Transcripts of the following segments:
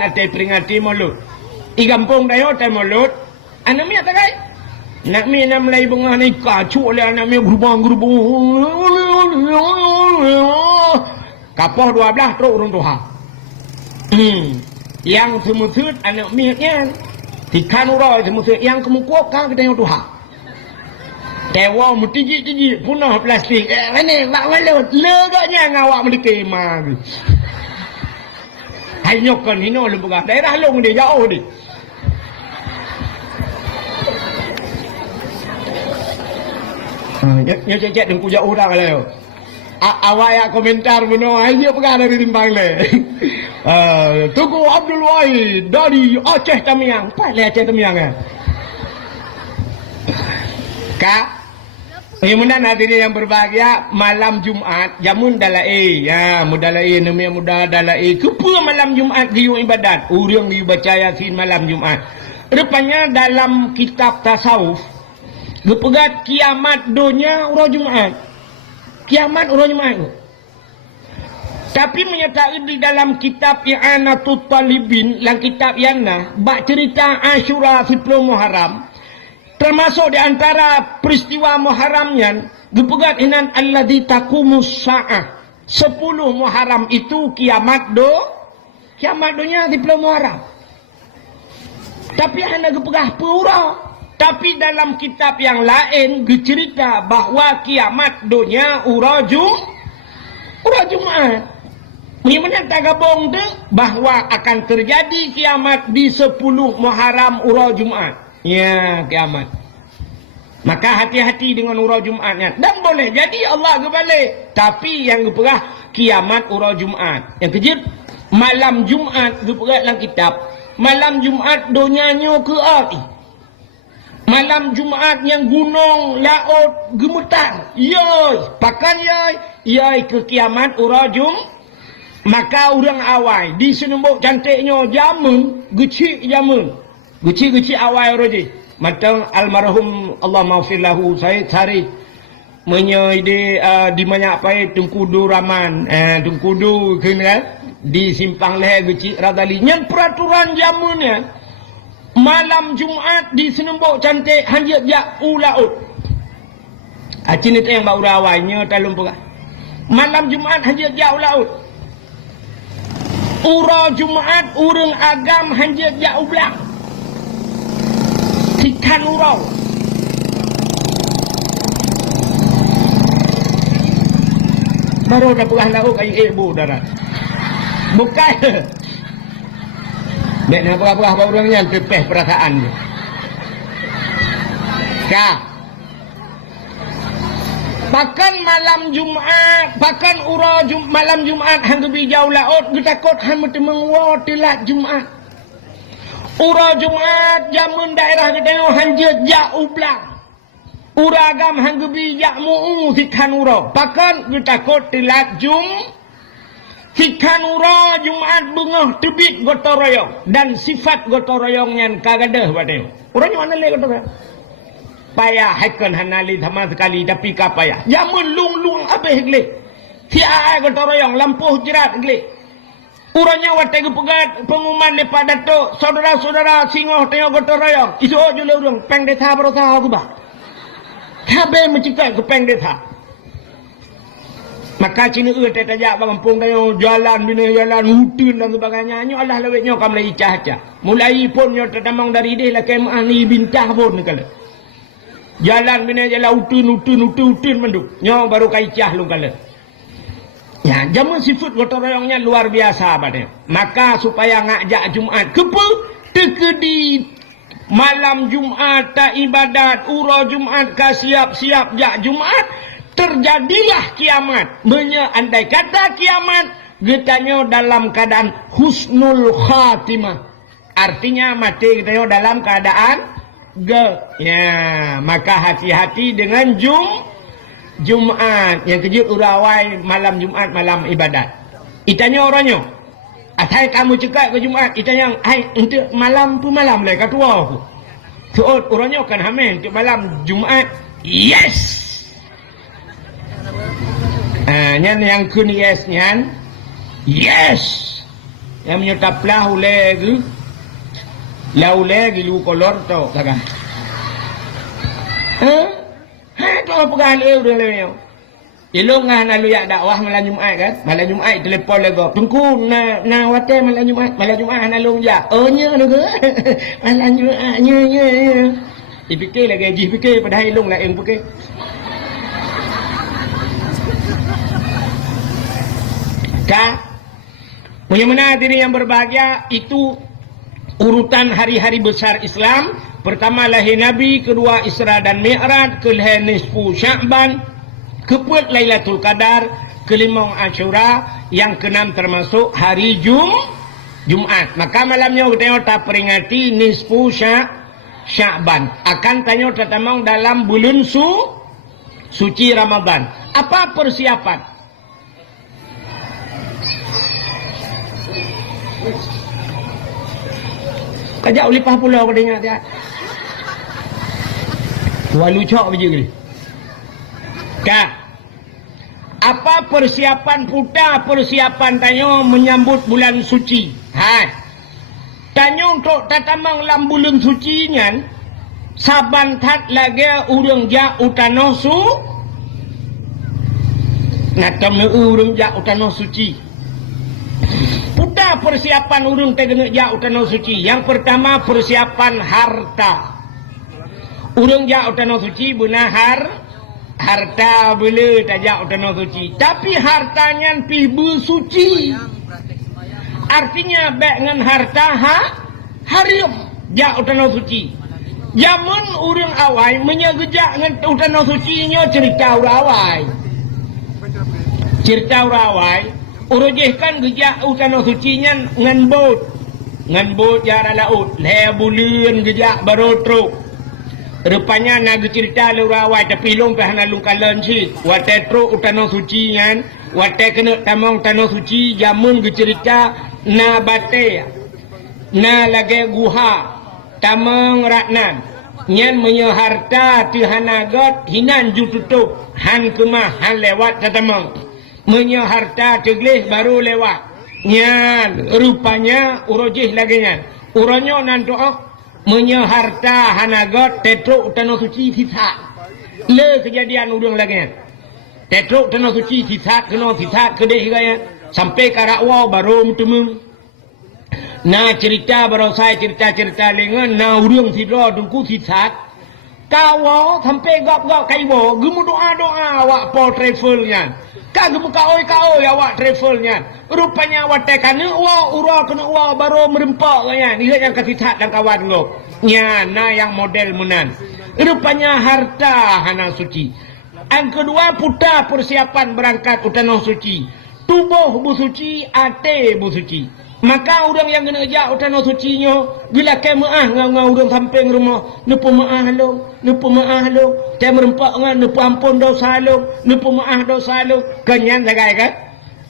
Ate peringati mulut. I kampung tayo tayo mulut. Anak mi tak kai? Nak mi nak melai bunga ni kacuk le anak mi gerubang. Kapoh 12 teruk urung Tuhan. Yang semutut anak mi nya. Tikan uroi semutut yang kemukuk kan kita yang Tuhan. Dewa mutiji-tiji punah plastik. Mana mak malut legaknya ngawak mendikir mah. Nyokkan ini oleh bukan daerah long dia jauh ni. Nya cek dengku jauh dah kalau. Awak ya komentar buno ayo pegang dari timbang le. Tugu Abdul Wahid dari Aceh Tamiang. Apa le Aceh Tamiang ah? Kak Mudah hadirin yang berbahagia, malam Jumaat jamun dalai ya mudalai namanya mudah dalai kepa malam Jumaat giu ibadat urang giu baca yasin malam Jumaat rupanya dalam kitab tasawuf gepegat kiamat dunia urang Jumaat kiamat urang Jumaat tapi menyatakan di dalam kitab I'anatul Talibin dalam kitab Yana bak cerita Asyura 10 Muharram termasuk di antara peristiwa Muharramnya gepegat inan alladzi taqumus sa'ah 10 Muharram itu kiamat dunia di 10 Muharram tapi anda gepegah pura tapi dalam kitab yang lain cerita bahwa kiamat dunia urang Jumaat Bagaimana tak gabung tu bahwa akan terjadi kiamat di 10 Muharram urang Jumaat. Ya, kiamat. Maka hati-hati dengan urang Jumaatnya. Dan boleh jadi Allah kebalik. Tapi yang berperah kiamat urang Jumaat. Yang kejip malam Jumaat berperah dalam kitab. Malam Jumaat donyanya ke api. Malam Jumaat yang gunung laut gemetar. Yoi, pakan yoi. Yoi ke kiamat urang Jumaat. Maka orang awal di senembok cantiknya jamun, gecik jamun. Gecik-gecik awal roji. Matang almarhum Allah maafir lahu saya cari di banyak pai Tungkudu Raman, Tungkudu kan di simpang leher gecik radali. Yang peraturan jamunnya malam Jumaat di senembok cantik hanjat jak ulaut. Acin itu yang bau awalnya talum pegah. Malam Jumaat hanjat jak ulaut. Urang Jumaat urang agam hanjat jak ublang. Tikan urang. Baru dah perah lauk air ibu darah. Bukan. Nek nak perah-perah orangnya tepeh perasaan dia. Kah. Bahkan malam Jumaat, bahkan urang malam Jumaat hang gebi jauh laut, getakot hang metemeng wa telat Jumaat. Urang Jumaat jamun daerah gedeno hanjat jak ublang. Uragam hang gebi jak muu sikan urang. Bahkan getakot telat sikan urang Jumaat bengah tebit gotong royong dan sifat gotong royongnya kagadah badeo. Urang mana le gotong royong? Payah hakan hanali sama sekali tapi ka payah. Jamun lung-lung habis gele. Tia gotong royong lampuh jerat gele. Urangnya watai pegat pengumuman lepas datuk saudara-saudara singoh tengok gotong royong. Isu jule urang peng desa berusaha aku bah. Habe mencikak ke peng desa. Maka cina tak tajak kampung tayo jalan bina jalan hutan dan sebagainya. Nyo Allah lewetnya kam lai cah-cah. Mulai pun nyo tertamang dari dia lah kemah ni bintah pun kala. Jalan bina jalan hutan menduk. Nyo baru kai cah lu kala. Ya, jamun sifat gotong royongnya luar biasa pada. Maka supaya ngajak Jumaat kepa tekedi malam Jumaat tak ibadat urang Jumaat ka siap-siap jak Jumaat terjadilah kiamat. Andai kata kiamat getanya dalam keadaan husnul khatimah. Artinya mati kita dalam keadaan ya, maka hati-hati dengan Jumaat yang kejut urawai malam Jumaat malam ibadat. Itanya orangnya, asal kamu cekak ke Jumaat, itanya, hai untuk malam tu malam lah kata aku. Soal orangnya kan hamil untuk malam Jumaat. Yes. Nyan yang kun yes nyan. Yes. Yang menyetap lahu lagi. Lau lagi lu kolor to kagak. Tu apa kali udah leo. Ilong ngah nalu ya dakwah malam Jumaat kan. Malam Jumaat telefon lego. Tunggu na wate malam Jumaat. Malam Jumaat nalung ja. Oh nya lu ke. Malam Jumaat nya. Dipikir lagi gaji fikir pada ilong lah yang fikir. Kak, bagaimana diri yang berbahagia itu urutan hari-hari besar Islam. Pertama lahir Nabi, kedua Isra dan Mi'raj, kelihatan nisfu Sya'ban, keempat Lailatul Qadar, kelima Asyura, yang keenam termasuk hari Jumat. Maka malamnya kita tak peringati nisfu Sya'ban. Akan tanya tatamang dalam bulan suci Ramadan. Apa persiapan? Kajak ulipah pulau kau dengar dia. Walu cok biji ni. Kak, apa persiapan puta persiapan tanyo menyambut bulan suci? Tanyo untuk tatamang lam bulan suci nyan, saban tat lagi urang ja utano natam urang ja utano suci. Puta persiapan urang tegena ja utano suci. Yang pertama persiapan harta. Urang ja utano suci benar harta boleh tajak utano suci. Tapi hartanya pi bersuci. Artinya baik dengan harta harium ja utano suci. Zaman urang awai menyegejak dengan utano suci nya cerita urang awai. Cerita urang awai urujihkan gejak utano suci nya ngan bot jara laut. Le bulan gejak baru truk. Rupanya nak cerita lurawai tapi long peh nalung kalan si. Wate truk utano suci ngan, wate kena tamang utano suci jamun cerita na bate. Na lagi guha tamang ratnan. Nyan menye harta ti hanagat hinan ju tutup. Han kemah han lewat tatamang. Menye harta teglih baru lewat. Nyan rupanya urujih lagi nyan. Uronyo nan dook menye harta hanagot tetro utano suci sisa. Le kejadian udang lagi nyan. Tetro utano suci sisa kena sisa kedeh gaya sampai karakwa baru mutemung. Nah cerita baru saya cerita lengan na udang sidro duku sisa. Kawo sampai gap kaiwo gemu doa awak po travelnya. Kagem kaoi awak travelnya. Rupanya awak tekane ura kena baru merempak kaya. Dia yang kasih tak dan kawan lo. Nya na yang model menan. Rupanya harta hana suci. Yang kedua puta persiapan berangkat utano suci. Tubuh bu suci, ate bu suci. Maka orang yang kena ajak utano suci nyo bila ke maah ngau orang samping rumah nepu maah lo te merempak ngan nepu ampun dosa lo nepu maah dosa lo kenyan sagai kan.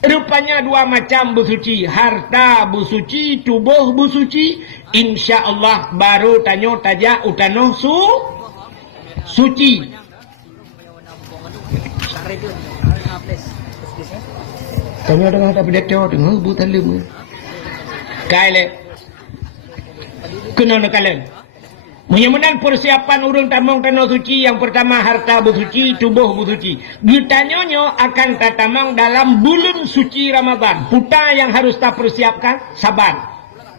Rupanya dua macam bersuci. Harta bersuci, tubuh bersuci. InsyaAllah baru tanyo tajak utano suci. Tanyo dengar tak pedekyo, dengar buta lemu. Kaile. Kena nekalan. Mudah-mudahan persiapan urang tamang tanah suci yang pertama harta bersuci, tubuh bersuci. Ditanyonyo akan tatamang dalam bulan suci Ramadan. Puta yang harus tak persiapkan saban.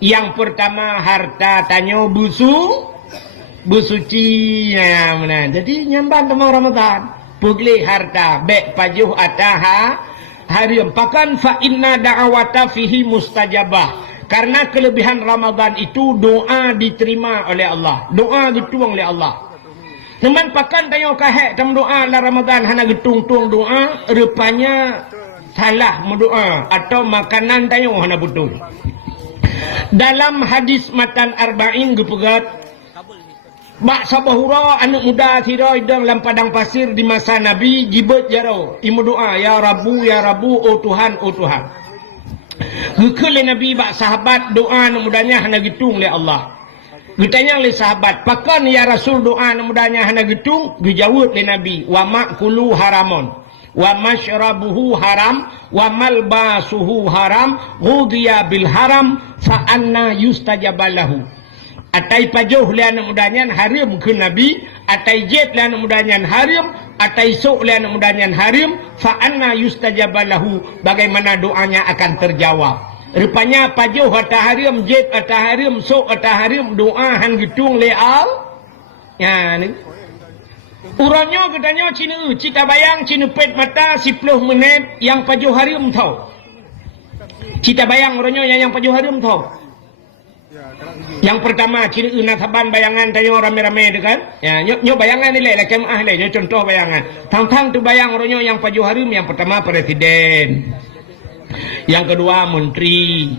Yang pertama harta tanyo bersuci. Ya, mana? Jadi nyamban tamang Ramadan. Pugli harta bek pajuh ataha hariam. Pakan fa inna da'awata fihi mustajabah. Karena kelebihan Ramadan itu doa diterima oleh Allah. Doa dituang oleh Allah. Teman pakan tayo kahek tam doa la Ramadan hana getung-tung doa, rupanya salah mendoa atau makanan tayo hana butung. Dalam hadis matan arba'in gepegat bak sabahura anak muda sira idang dalam padang pasir di masa Nabi jibet jaro imu doa ya Rabbu oh Tuhan oh Tuhan. Gekele Nabi bak sahabat doa anak mudanya hana gitung oleh Allah. Ditanya oleh sahabat, pakan ya Rasul doa anak mudanya hana gitung? Dijawab oleh Nabi, wa ma'kulu haramon. wa mashrabuhu haram wa malbasuhu haram ghudiya bil haram fa anna yustajabalahu. Atai pajuh lian mudanyan harim ke nabi, atai jet lian mudanyan harim, atai sok lian mudanyan harim, fa anna yustajabalahu, bagaimana doanya akan terjawab. Rupanya pajuh atah harim, jet atah harim, sok atah harim, doa han gedung leal. Ya ni. Urangnya katanya cita bayang cina pet mata 10 menit yang pajuh harim tahu. Cita bayang urangnya yang pajuh harim tahu. Yang pertama cina nasaban bayangan tanya rame-rame tu kan. Ya, nyo bayangan ni lah kemah lah, nyo contoh bayangan. Tang-tang tu bayang urangnya yang pajuh harim, yang pertama presiden. Yang kedua menteri.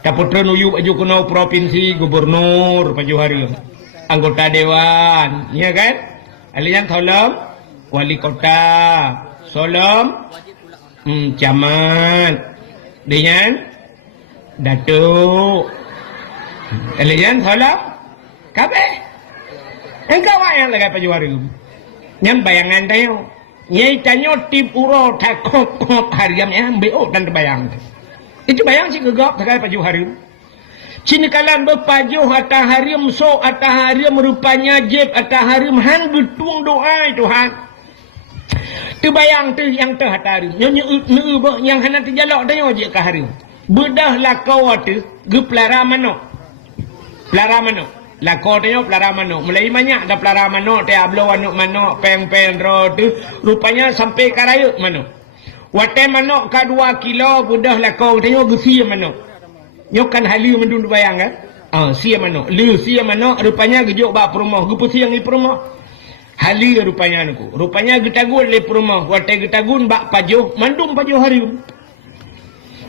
Kaputra nuyu aju kuno provinsi, gubernur pajuh harim. Anggota dewan, ya kan? Alian tolong wali kota, solom camat, dengan datuk. Alian tolong kabe. Engkau yang lagi pajuh harim. Yang bayangan tayo. Nyai tanyo tip uro takok hariam ya ambil dan bayang. Itu bayang si gegap takai pajuh harim. Cini kalan berpajuh atah harim, so atah harim rupanya jeb atah harim han betung doa Tuhan. Tu bayang tu yang tu atah harim. Yang hana terjalak dia je ke harim. Bedah lakau tu ge pelara manok. Pelara manok. Lakau dia pelara manok. Mulai banyak dah pelara manok, dia ablo anuk manok, peng-peng ro tu rupanya sampai karayuk manok. Wate manok ka 2 kilo bedah lakau dia gesi manok. Nyokan halu mendun bayang kan? Sia manok. Lu sia manok rupanya gejuk bak perumah. Gepu siang ni perumah. Halu rupanya aku. Rupanya getagun le perumah. Watai getagun bak pajuh. Mandum pajuh harim.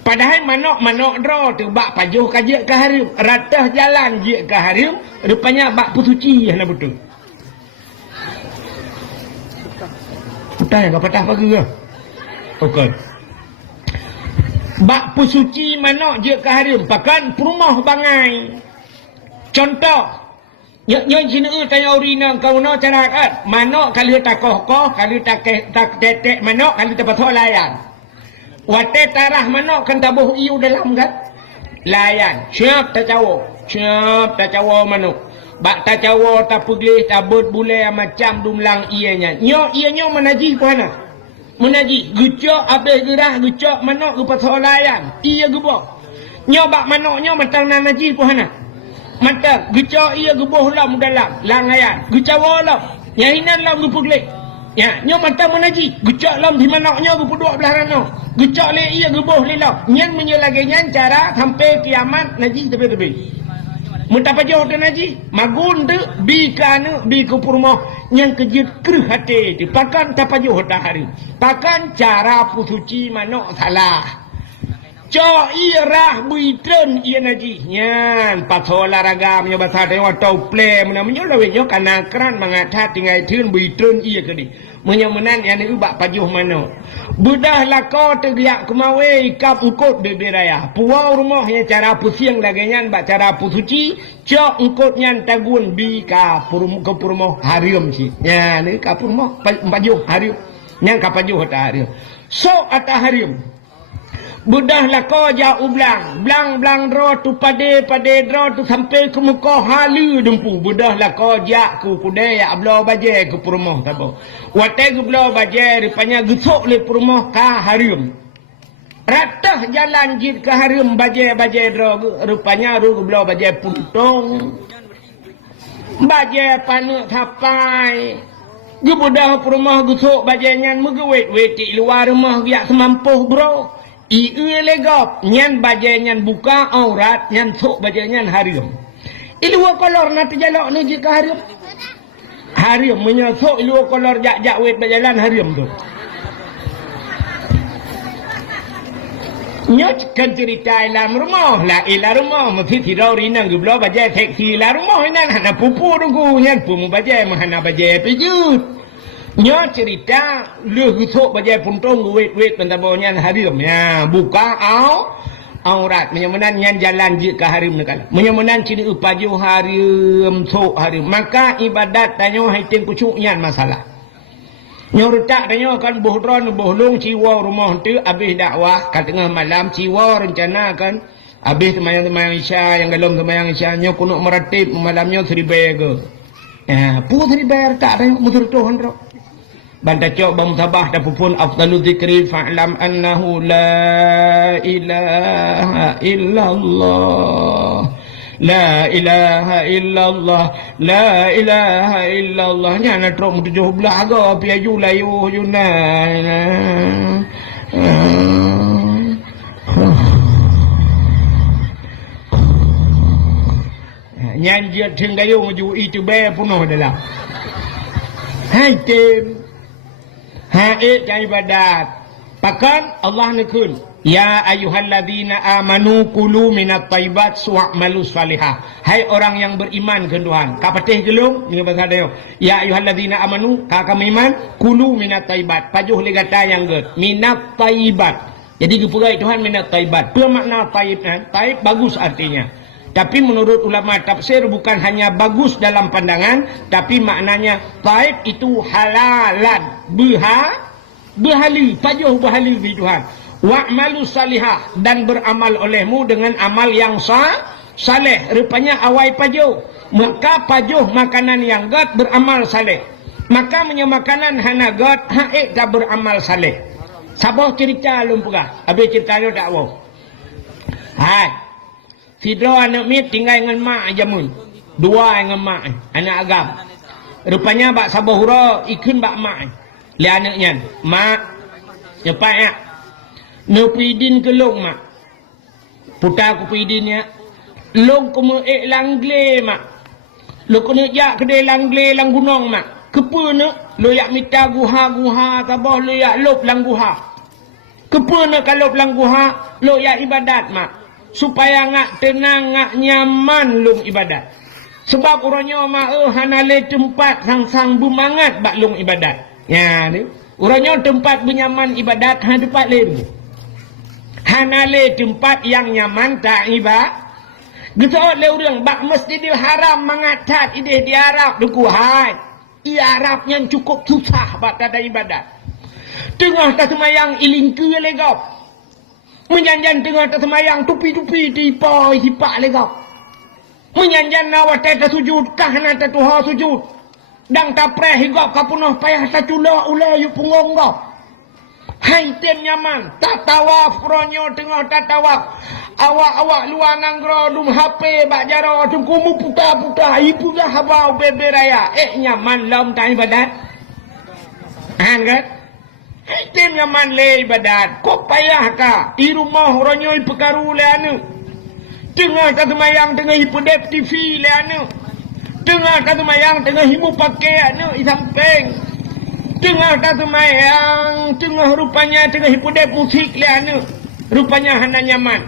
Padahal manok draw tu bak pajuh kajik ke harim. Ratah jalan je ke harim. Rupanya bak pusuci yang betul. Patah yang patah pagi ke? Okey. Bak pusuci manok je ke harim pakan perumah bangai. Contoh yang sini tanya urina kau no cara kan manok kali tak koh kali tak tetek manok kali tak patah layan. Wate tarah manok kan tabuh iu dalam kan layan siap tak cawo manok bak tak cawo tak pugih tak bud bule macam dumlang ianya nyo menaji puana. Menaji gecok habis gerah gecok manok ke pasal layan ia gebok nyobak manoknya matang naji puhana mata gecok ia geboh lam dalam langayan gecawa lam nyahinan lam gepuglik ya nyo mata menaji gecok lam di manoknya gepuduk belah rano gecok le ia geboh le lam nyan menyelagi nyan cara sampai kiamat naji tepi-tepi Mutapa jauh dan haji magun tu bi kana bi ke rumah yang kejut kerh hati tu pakan tapa jauh dah hari pakan cara pusuci manok salah co irah buitren ia naji nyan pasal olahraga punya bahasa dewa tau play mana menyolawinyo kana keran mangathat tinggal tun buitren ia kedi menyamunan yang ni ubak pajuh manok budah lakau terdiak kemawe ikap ukut di raya puau rumah yang cara pusiang laganyan bak cara pusuci cok ukut nyan tagun bi ka ke purmoh harium si ya ni ka purmoh pajuh harium nyan ka pajuh ata harium so ata harium budah lakau jauh blang dro tu pade dro tu sampai ke muka halu dempu budah lakau jak ku kudai ya ablo baje ke purmoh tabo watai ke blo baje rupanya gesok le purmoh ka harium ratah jalan jid ke harium baje dro rupanya ru blo baje puntong baje panuk tapai ge budah purmoh gesok baje nyan megewet weti luar rumah biak semampuh bro Iu legop nyan baje nyan buka aurat nyan sok baje nyan harium. Ilu kolor nanti jalok ni jika harium. Harium menyosok ilu kolor jak wet berjalan harium tu. Nyot kan cerita dalam rumah lah rumah mesti tidak rinang geblo baje seksi lah rumah nan hana pupu tunggu nyan pumu baje mahana baje pejut. Nyo cerita lu gusuk bajai puntung wet pentabonyan harim ya buka aurat menyemenan nyan jalan je ke harim nekala menyemenan cini upaju harim sok harim maka ibadat tanyo haitin kucuk nyan masalah Nyortak tanya kan bohron bohlung ciwa rumah tu habis dakwah kat tengah malam ciwa rencana kan habis semayang-semayang isya yang galom semayang isya nyo kunuk meratib malamnya 1000 ke. Pu 1000 tak ada mutur Tuhan ro. Banta cok bang sabah dah pun afdalu zikri fa'lam annahu la ilaha illallah. La ilaha illallah, la ilaha illallah. Jangan nak teruk 17 agak piaju layu yuna. Nyanyi thing gayung ju itu be punuh adalah. Hai tim. Hai ibadat. Pakan Allah nekun. Ya ayyuhalladzina amanu kulu minat thayyibat wa'malu salihah. Hai orang yang beriman ke Tuhan. Ka patih gelung ni bahasa dia. Ya ayyuhalladzina amanu ka kami iman kulu minat thayyibat. Pajuh le kata yang ge minat thayyibat. Jadi kepurai Tuhan minat thayyibat. Apa makna thayyib? Thayyib bagus artinya. Tapi menurut ulama tafsir bukan hanya bagus dalam pandangan, tapi maknanya thayyib itu halalan. Berhali, pajuh berhali di Tuhan. Wa'malu salihah dan beramal olehmu dengan amal yang saleh. Rupanya awai pajuh. Maka pajuh makanan yang gat beramal saleh. Maka makanan hana gat haik tak beramal saleh. Sabah cerita lumpurah. Habis ceritanya tak wow. Hai. Fidro anak mit tinggal dengan mak jamun. Dua dengan mak. Anak agam. Rupanya bak sabah hura ikun bak mak. Lihat anaknya. Mak. Cepat ya. Nupidin ke long mak. Putar aku pidinnya. Long kumu langgle mak. Lo kena jak kedai langgle lang gunung mak. Kepa nak lo yak mita guha tabah lo yak lop lang guha. Kepa nak kalau lang guha lo yak ibadat mak. Supaya ngak tenang ngak nyaman long ibadat. Sebab orangnya mak hanale tempat sang bumangat bak long ibadat. Ya ni. Orangnya tempat benyaman ibadat ha tempat lain. Hanale tempat yang nyaman tak ibadat. Gesot le orang bak Masjidil Haram mengatat ide di Arab duku hai. I Arab yang cukup susah bak ada ibadat. Tengah tak semayang ilingku legap. Menjanjan tengah tak semayang tupi-tupi tipoi sipak legap. Menjanjan nawat tak sujud kahana tak tuha sujud. Dang tak preh higap kapunah payah tak cula ulai yu punggung kau. Hai tem nyaman, tak tawaf ronyo tengah tak tawaf. Awak luar nanggro dum HP bak jaro tungkumu putar-putar ibu dah habau bebe raya. Nyaman lam tak ibadat. Han kan? Hai tem nyaman le ibadat. Kok payah ka? I rumah ronyo i perkaru le anu. Tengah tak semayang tengah hipodep TV le anu. Tengah tak semayang tengah himu pakai anu i samping. Tengah tak semayang, tengah rupanya tengah hipodep musik le anu. Rupanya hana nyaman.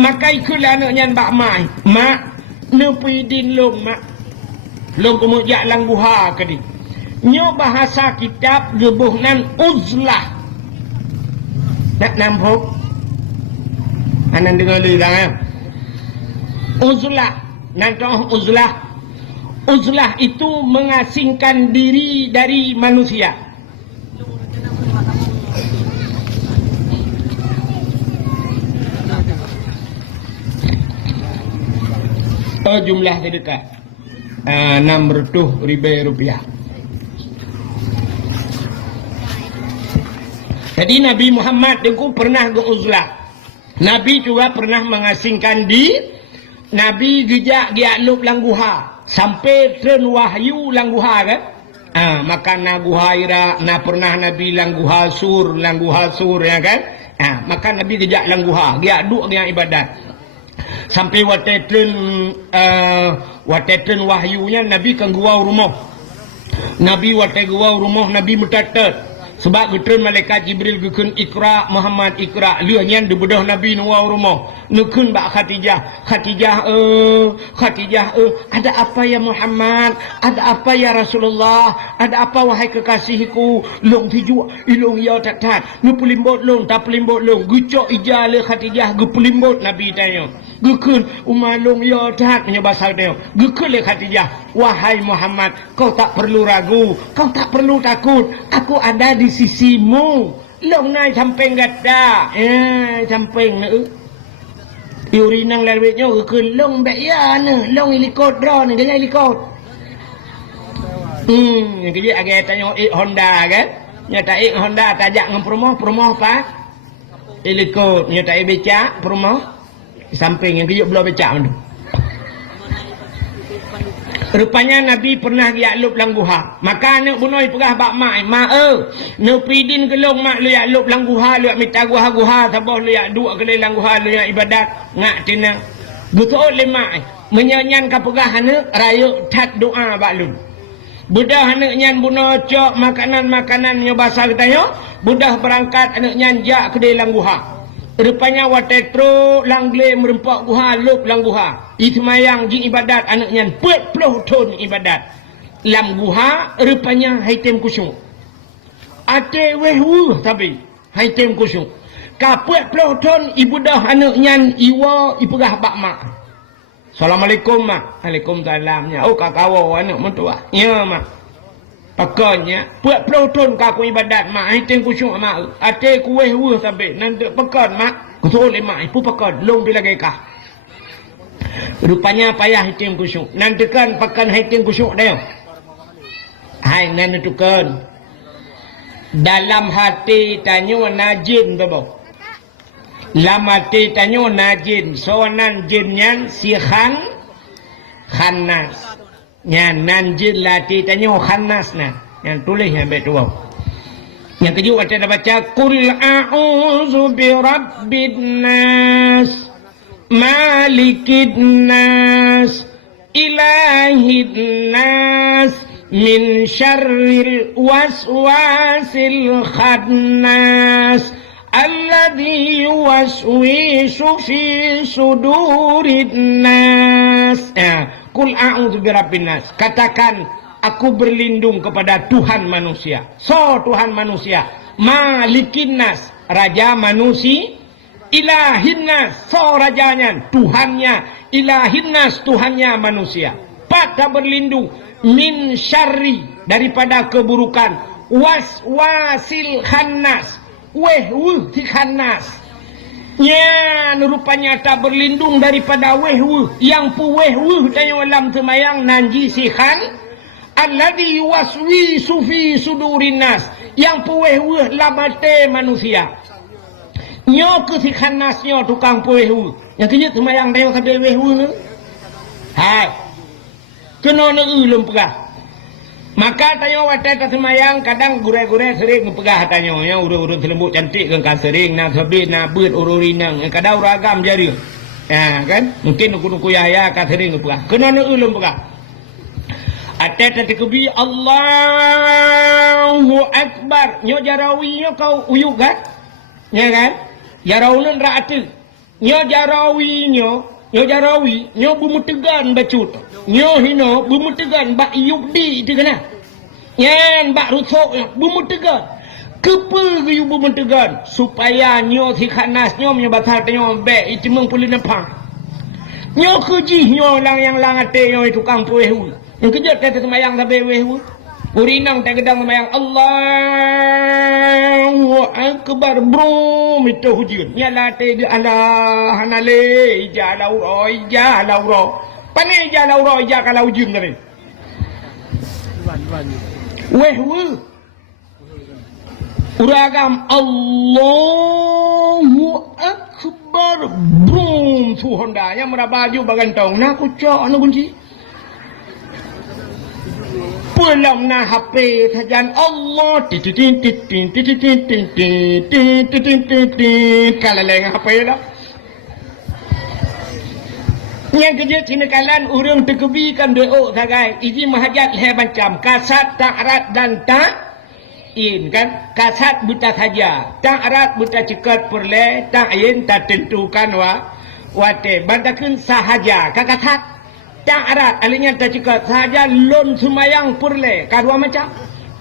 Maka ikutlah anaknya bak mai. Mak, nepidin long mak. Long kemudian lang guha ke di. Nyo bahasa kitab gebuhnan uzlah. Nak nampak? Anan dengar dulu dah. Uzlah. Nanti uzlah. Uzlah itu mengasingkan diri dari manusia. Jumlah sedekah 600,000 rupiah. Jadi Nabi Muhammad itu pernah ke uzlah. Nabi juga pernah mengasingkan diri. Nabi gejak diaklub langguha sampai tren wahyu langguha kan. Maka naguha ira na pernah Nabi langguha sur ya kan. Maka Nabi gejak langguha dia duk dia ibadat. Sampai watetren wahyunya Nabi kan gua rumah. Nabi watet gua rumah Nabi mutatat. Sebab getren malaikat Jibril gukun Iqra Muhammad Iqra lianya di bedah Nabi nuwa rumah. Nukun bak Khadijah ada apa ya Muhammad? Ada apa ya Rasulullah? ada apa wahai kekasihku? Long tiju ilong ya tat nu pelimbot long tak pelimbot long gucok ija le Khadijah gu pelimbot Nabi tanya gukun umalong ya tat nya basal tanya gukun le Khadijah wahai Muhammad kau tak perlu ragu kau tak perlu takut aku ada di sisimu long nai samping gada samping ne urinang lewetnya gukun long bek ya ne long ilikot dro ne gaya ilikot kerja agak tanya Honda kan nyata Honda tajak dengan promoh apa ikut nyata becak promoh samping yang kerja belum becak tu rupanya Nabi pernah diaklub langguha maka anak bunoi pegah bak mak no pidin kelong mak lu yaklub langguha lu minta guha sabah lu yak dua kali langguha lu yak ibadat ngak tina betul le mak menyanyan ka pegah anak raya tat doa bak lu budah anak nyan bunuh cok makanan yang basah katanya budah berangkat anak nyan jak ke dalam guha rupanya watetro langle merempak guha lup lang guha ismayang jing ibadat anak nyan 40 ton ibadat lam guha rupanya haitem kusyuk ate wehwu tapi haitem kusyuk ka 40 ton ibudah anak nyan iwa ipegah bak mak Assalamualaikum mak. Waalaikumsalam. Oh kakawo anak mentua. Ya mak. Pakannya buat peloton kaku ibadat mak. Hitung kusyuk mak. Ate kueh wuh sampai nanti pakan mak. Kutul mak ipu pakan long bila gekah. Rupanya payah hitung kusyuk. Nanti kan pakan hitung kusyuk dia. Hai nanti tukan. Dalam hati tanya najin babo. Lamati tanyo najin soanan jinyan si khannas nyan nanjin lati tanyo khannas na yang tulis yang betul yang kedua ada baca qul a'udzu bi rabbin nas malikin nas ilahin nas min syarril waswasil khannas alladzi yuwaswisu fi sudurin nas. Qul a'udzu birabbin nas. Katakan aku berlindung kepada Tuhan manusia. So Tuhan manusia, Malikin nas, raja manusia, Ilahin nas, so rajanya, Tuhannya, Ilahin nas, Tuhannya manusia. Pada berlindung min syarri, daripada keburukan, waswasil khannas, wehwu si khannas. Ya, rupanya tak berlindung daripada wehwu yang pu wehwu dalam alam semayang nanji si khan alladhi yuwaswisu fi sudurin nas, yang pu wehwu labate manusia. Nyo ke si khannas nyo tukang pu wehwu yang kerja semayang dalam sampai wehwu ni. Hai, kena ulum pegah. Maka tanya wadah semayang kadang gure-gure sering pegah tanya yang urut-urut selembut cantik kan sering nak sebit nak beut ururinang kadang ragam jari kan mungkin nuku-nuku yaya kan sering pegah kena ulum pegah ada tadi kebi Allahu Akbar nyo jarawi nyo kau uyuk kan ya kan jarawun raatu nyo jarawi nyo bumutegan bacut nyo hino bumutegan bak yubdi itu kena yan bak rusuk bumutegan kepa yu bumutegan supaya nyo si khanas nyo menyebasar nyo be itu mengpulih nepang nyo keji nyo lang yang langate nyo tukang puehu yang kejut kata semayang sampai wehu urinang tak gedang semayang Allahu Akbar bro itu hujud nyalate di Allah hanale ija lauro pane ija lauro ija kalau hujud tadi wehu uragam Allahu Akbar bro su Honda yang merabaju bagantong nak kucok nak kunci pulang na HP sajan Allah kalau leng HP dah yang kerja sini kalian urang terkebikan doa sagai isi mahajat leh macam kasat ta'rat dan ta'in kan kasat buta saja ta'rat buta cekat perle ta'in tak tentukan wate bantakan sahaja kakasat ta'rat alinya tak cekat sahaja lon semayang perle kadua macam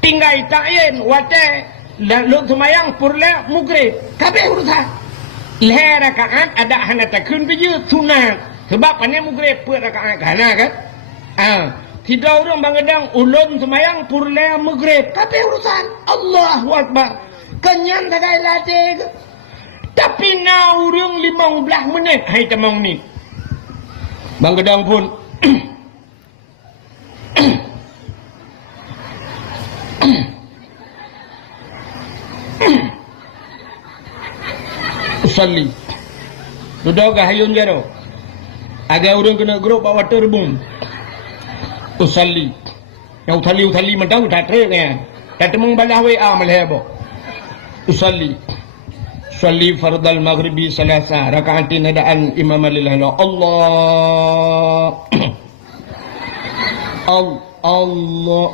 tinggal ta'in wate luk semayang purle mugrib kabeh urusan leher rakaat ada hana takun biju sunat sebab pane mugrib per rakaat hana kan tidak orang bangadang ulun semayang purle mugrib kabeh urusan Allahu akbar kenyan tagai latih tapi na urang 15 menit hai temong ni bangadang pun usalli duduk hayun jaro agak urang kena grup bawa terbung usalli yang uthali mentang tak terengnya tak temung balah WA malhebo usalli fardal maghribi salasa rakaatin adaan imam lillahi Allah Allah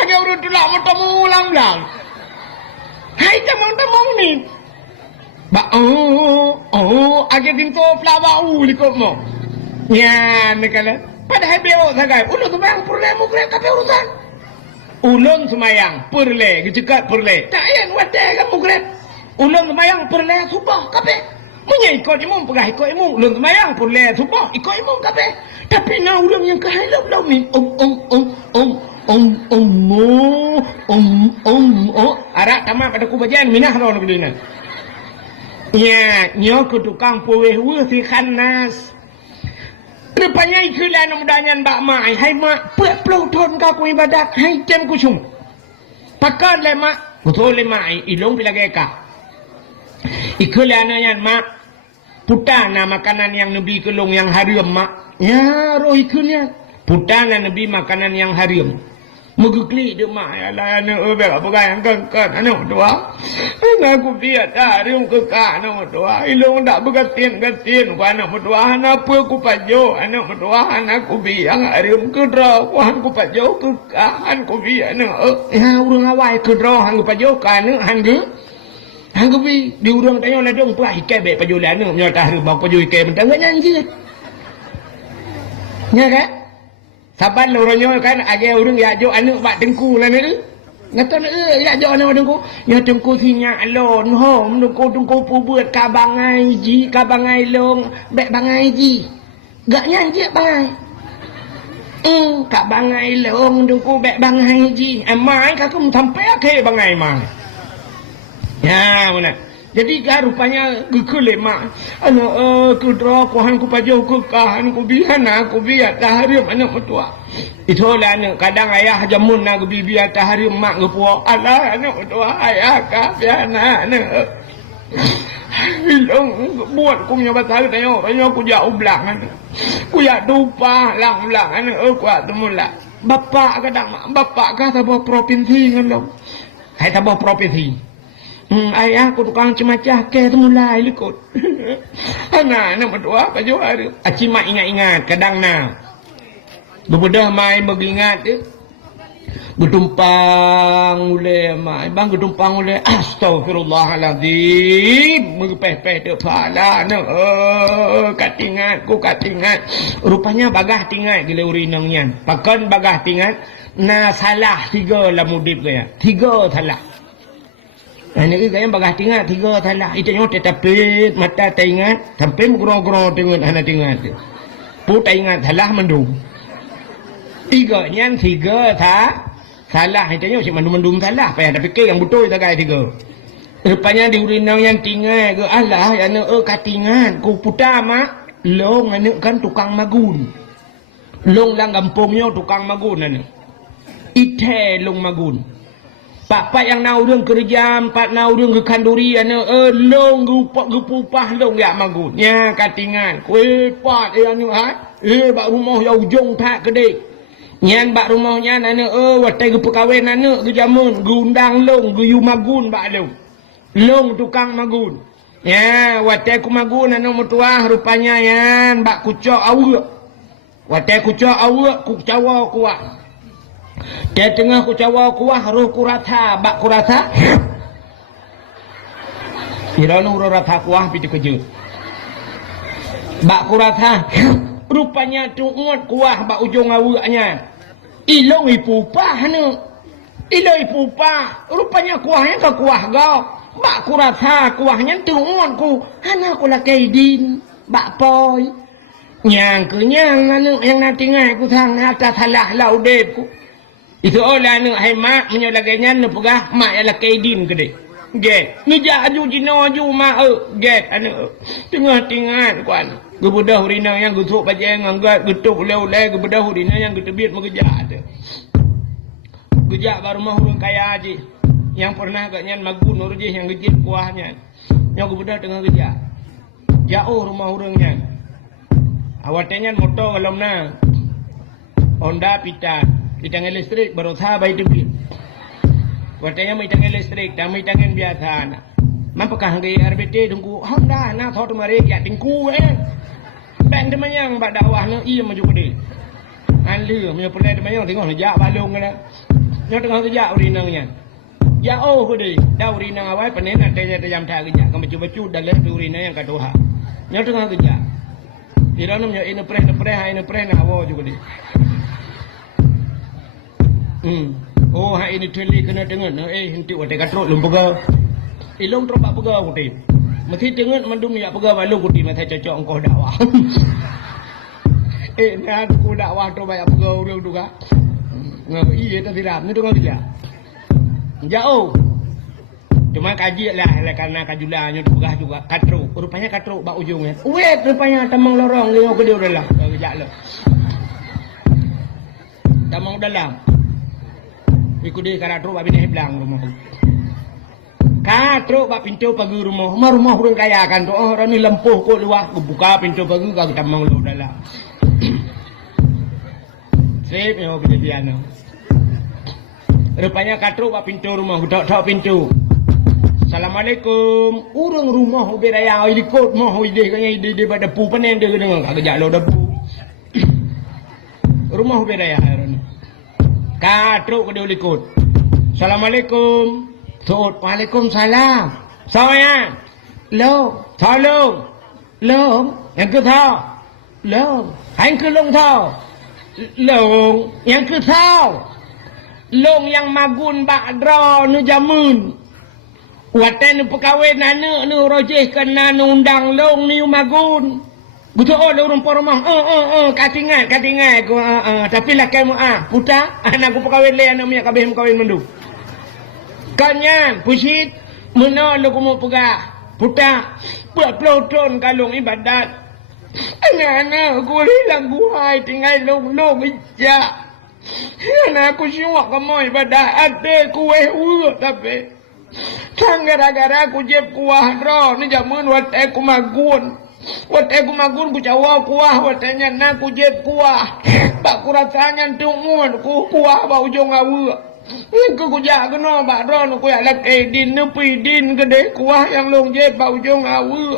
agak urut tulak bertemu ulang-ulang hai temang ni ba agak tinto flawa likop mo yan nakala padahal beo sagai ulun semayang purle mugrib kabeh urusan ulun semayang purle gejekat purle tak ayan wate kan mugrib ulun semayang purle subah kabeh munya ikut imam pegah ikut imam ulun semayang purle subah ikut imam kabeh tapi na ulun yang kahilap ni arak tamak pada kubajian minah lawan begini ya nyo ke tukang puweh si khanas rupanya ikulah mudahan bak mai hai mak 40 tahun kau ibadat hai jam ku sum pakan le mak betul le mai ilong pilageka ikulah nayan mak putana makanan yang nabi kelong yang haram mak ya roh ikulah putana nabi makanan yang haram Mugukli dia mak ala ana obek apa yang kan anu tua aku biar harum ke anu tua ilung dak begatin wana tua ana apa ku pajo ana tua ana ku biang harum ke dra wan ku pajo ke kan ku biar anu ya urang awai ke dra hang ku pajo kan hang ku bi di urang tanyo la dong pai ke be pajo la anu nyo ta harum ba pajo ke mentang nyanyi nya kan saban loronyo kan age urang ya jo anu bak tengku lah ni ngata ya jo anu tengku ya tengku sinya alon hom tengku pu buat ka bangai ji ka bangai long bek bangai ji gak nyanyi bangai ka bangai long tengku bek bangai ji amai ka kum sampai ke bangai mai ya mana jadi kan rupanya gekule mak anu ku dro ku han ku pajo ku kahan ku bihana ku biat tahrim anak mertua itulah anu kadang ayah jamun nak bibiat tahrim mak ngepuak alah anak mertua ayah ka biana anu ilong buat ku punya pasal tanya ku jauh belang ku ya dupa lang anu ku temula bapak kadang bapak ka sebuah provinsi ngalong hai sebuah provinsi ayah aku tukang cemacah ke tu mulai likut anak berdua baju hari aci mak ingat kadang na bebedah mai mengingat bertumpang oleh mai bang bertumpang oleh astagfirullahalazim mengepeh-peh kepala katingat rupanya bagah tingat gila urinang nyan pakan bagah tingat na salah 3 lah mudib kaya 3 salah. Ini kaya bagah tinggal 3 salah. Itu nyo tetapi mata teringat sampai mugro-gro dengan anak tingat. Put ingat salah mendung. 3 nyan 3 salah. Itu nyo si mendung salah. Payah tapi ke yang betul tak kaya 3. Rupanya di urinang yang tinggal ke Allah yang katingan ku puta mak long anu kan tukang magun. Long lang kampungnya tukang magun anu. Ite long magun. Pak yang naurung kerja, pak naurung ke kanduri, long gupupah long ya magun. Ya katingan, kue pak anu bak rumah ya ujung tak gede. Nyan bak rumahnya watai gupekawin ke jamun, gundang long, guyu magun bak long. Long tukang magun. Ya watai ku magun mutuah rupanya yan bak kucok awak. Watai kucok awak ku cawa kuat. Dia tengah ku cawa kuah roh kurata bak kurata Kira nu rata kuah pitu kejut. Bak kurata rupanya tu'ngot kuah bak ujung awaknya. Ilong ipupah nu. Ilong ipupah rupanya kuahnya ke kuah gau. Bak kurata kuahnya tu'ngot ku. Hana ku lakai din. Bak poi. Nyang kenyang anu yang nanti ngai ku thang atas halah laudep ku. Itu olah nu hai mak menyolaganya nu pegah mak ya lakai din gede. Get, ngejak aju jino aju mak get anu tengah-tengah kuan. Gebudah urina yang gutuk pajeng anggat getuk oleh-oleh gebudah urina yang getebit mengejak ada. Gejak baru mah urang kaya aja. Yang pernah agaknya magun urjih yang gejit kuahnya. Yang gebudah tengah gejak. Jauh rumah urangnya. Awatnya motor kalau na. Honda pitang listrik baru sahabat itu beli. Watanya may tangan listrik, may tangan biasa na. Mampakah hanggang RBT dungku Honda na thot mari ya tingku Ben teman yang bak dakwah na iya maju gede. Anlu punya pelai teman yang tengok jak balung na. Yang tengah tu jak urinangnya. Ya oh gede, dah urinang awal panen ada jam tak kerja. Kamu baju dalam urinang yang kedua. Yang tengah kerja. Di dalam yang ini preh na awal juga gede. Oh, hari ini teli kena dengar. Henti wate katrok lumpuga. Ilong teropak pega kuti. Mesti dengar mandum ya pega balu kuti masa cocok engkau dakwah. Nah aku dakwah tu banyak pega urang tu ka. Iya tak silap ni tu kan dia. Jauh. Cuma kaji lah karena kajulanya tu pega juga katrok. Rupanya katrok bak ujungnya. Weh rupanya tamang lorong dia ke dia udah lah. Kejak lah. Tamang dalam. Ikut dia katro bak bini belang rumah. Katro bak pintu pagi rumah. Rumah orang kaya kan tu. Orang ni lempuh kot luar. Buka pintu pagi kau kita mau lu dalam. Sip yo kejadian. Rupanya katro bak pintu rumah. Dak pintu. Assalamualaikum. Urang rumah beraya ikut mau ide kanya ide pada depu panen dia dengan kagak jalo depu. Rumah beraya orang. Katruk ke dia ikut. Assalamualaikum. Sud. Waalaikumsalam. Saya. Lo. Tolong. Long. Yang ke tau. Long. Yang ke long tau. Long. Yang ke tau. Long yang magun bak dra nu jamun. Watan nu pekawin anak nu rojih kena nu undang long ni magun. Betul oh orang poromah katingan aku tapi lah kamu puta anak aku perkahwin le anak miak kabeh kawin mendu kanyan pusit mena lu ku mau pegah puta buat pelotron kalung ibadat anak aku hilang guai tinggal long ija anak aku syuak kamu ibadat ada kueh urut tapi kan gara-gara aku jeb kuah dro ni jamun wat aku magun. Wate aku magun ku cawa kuah watenya na ku jeb kuah. Bak ku rasanya tungun ku kuah ba ujung awu. Ku jak kena bak ron ku ya lak din nu pi din gede kuah yang long jeb ba ujung awu.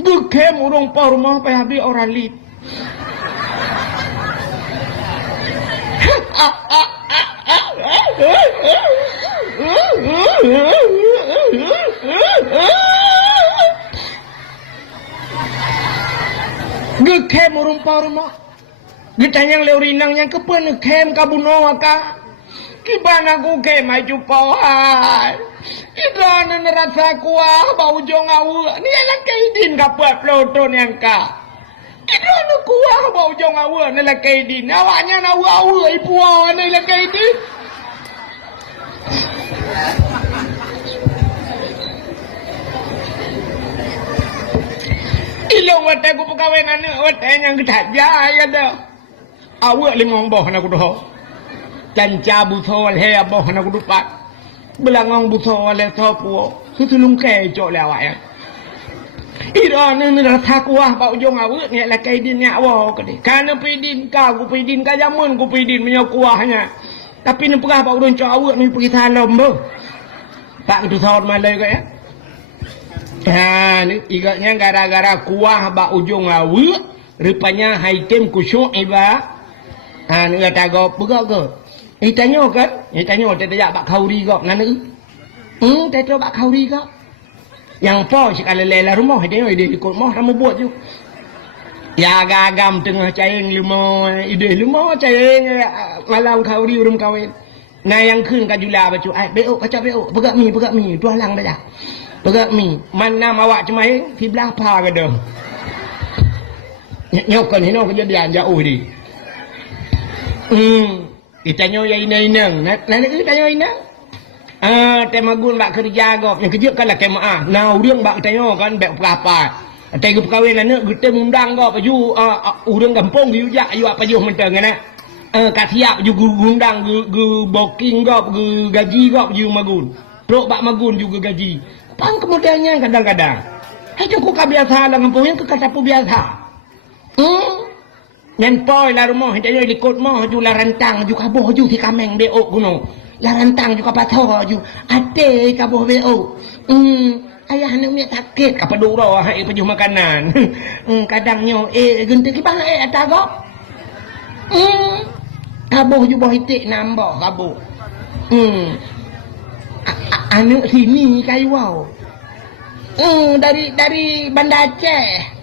Gekem urung pa rumah pa habis orang lit. Gekem rumah. Ditanya leurinang yang kepen kem kabuno ka. Kibana ku kem maju pawai. Idana nerasa kuah bau jong awu. Ni anak kaidin ka buat peloton yang ka. Idana kuah bau jong awu ni la kaidin. Awaknya na awu ipuan ni la kaidin. Ilong wate ku pegawai anak wate yang ketat jaya dah. Awak lingong boh nak kudo. Tanca butol he boh nak kudo pat. Belangong butol le topu. Sutulung ke jok le awak ya. Ira ni rasa kuah bau jong awak ni la kaidin nya awak ke. Kana pidin ka ku pidin ka jamun ku pidin punya kuahnya. Tapi ni pegah bau don cok awak ni pergi salom boh. Pak tu saut malai ke ya. Ni igaknya gara-gara kuah bak ujung awak rupanya haikim kusyuk iba. Ni kata kau pegak ke? Tanya kan? Tanya tak bak kauri kau. Nana? Tak bak kauri kau. Yang po sekali lela rumah dia ikut mah kamu buat tu. Ya agam tengah caing lima ide lima caing malam kau di urung kawin. Nah yang kun kajula bacu beo kacau beo pegak mi dua lang dah. Pegak mi mana awak cemaing di belah pa ke dah. Nyokan hino kejadian jauh di. Itanya ya inang. Nanti kita inang. Temagun bak kerja gop. Yang kerja kan lah kemah. Nah, urang bak tanya kan bak berapa. Tengok perkahwinan ni kita undang gop ju urang kampung ju jak ju apa ju mentang kan. Kat siap ju undang gu booking gop gu gaji gop ju magun. Pro bak magun juga gaji. Pang kemudiannya kadang-kadang. Cukup biasa lah kampung yang kata pu biasa. Nyan poi la rumah dia ikut mah ju la rantang ju kaboh ju si kameng beo gunung. La rantang ju kapatho ju ate kaboh beo. Ayah nak miak sakit apa duro hai pejuh makanan. Kadangnya gente ki bang atago. Kaboh ju boh itik nambah kaboh. Anu sini kayu wow. Dari Banda Aceh.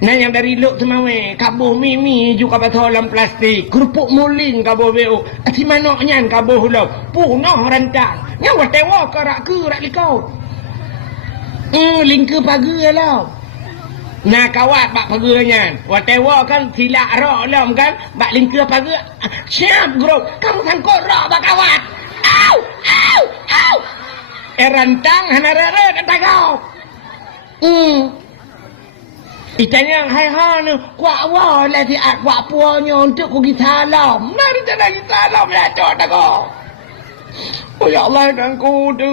Nah yang dari luk semawe kabuh mimi juga patho dalam plastik kerupuk muling kabuh beo si manoknya kabuh lo punah rantang nyawa tewa kerak ke rak likau lingke pagi lo nah kawat bak paganya watewa kan silak rak lom kan bak lingke pagi siap grup kamu sangkut rak bak kawat au rantang hanarare kata kau Itanya hai ni kuat wah lah si kuat puanya untuk pergi salam. Mari kita lagi salam lah cok tak kau. Oh ya Allah kan ku tu.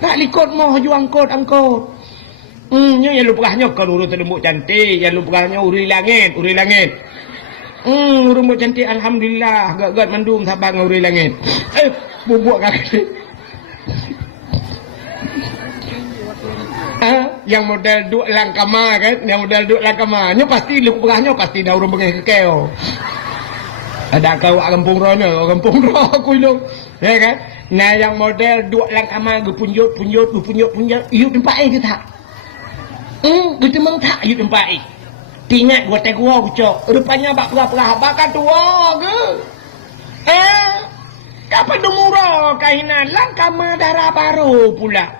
Tak likut mau ju angkut. Ya lupahnya kalau urut lembut cantik, ya lupahnya uri langit. Urut cantik alhamdulillah, gak mendung sabang uri langit. Bubuk kaki. Yang modal duk langkama kan, yang modal duk langkamanya pasti lupahnya pasti dah urung bengai kekeo. Ada kau kampung rono, kampung ro kulung, ya kan? Nah yang model duk langkama gepunjut, yuk tempat ke tak? Gitu mang tak yuk tempat. Tingat gua teh gua ucok, rupanya bak perah bakal tua ke? Kapan dumuro kainan langkama darah baru pula.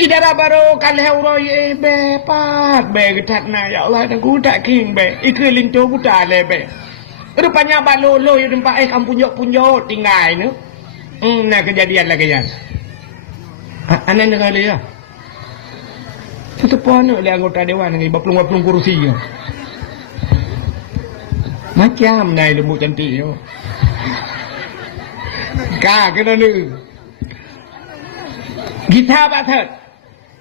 Idara baru kalau uroi bepat getat na ya Allah dan ku tak king be ikut lintu buta le be rupanya balolo yang tempat kampung punjok tinggal ni nah kejadian lagi ya anak dengar dia tetap anak le anggota dewan ni baplung kursi ya macam nai lembu cantik yo kena ni kita batat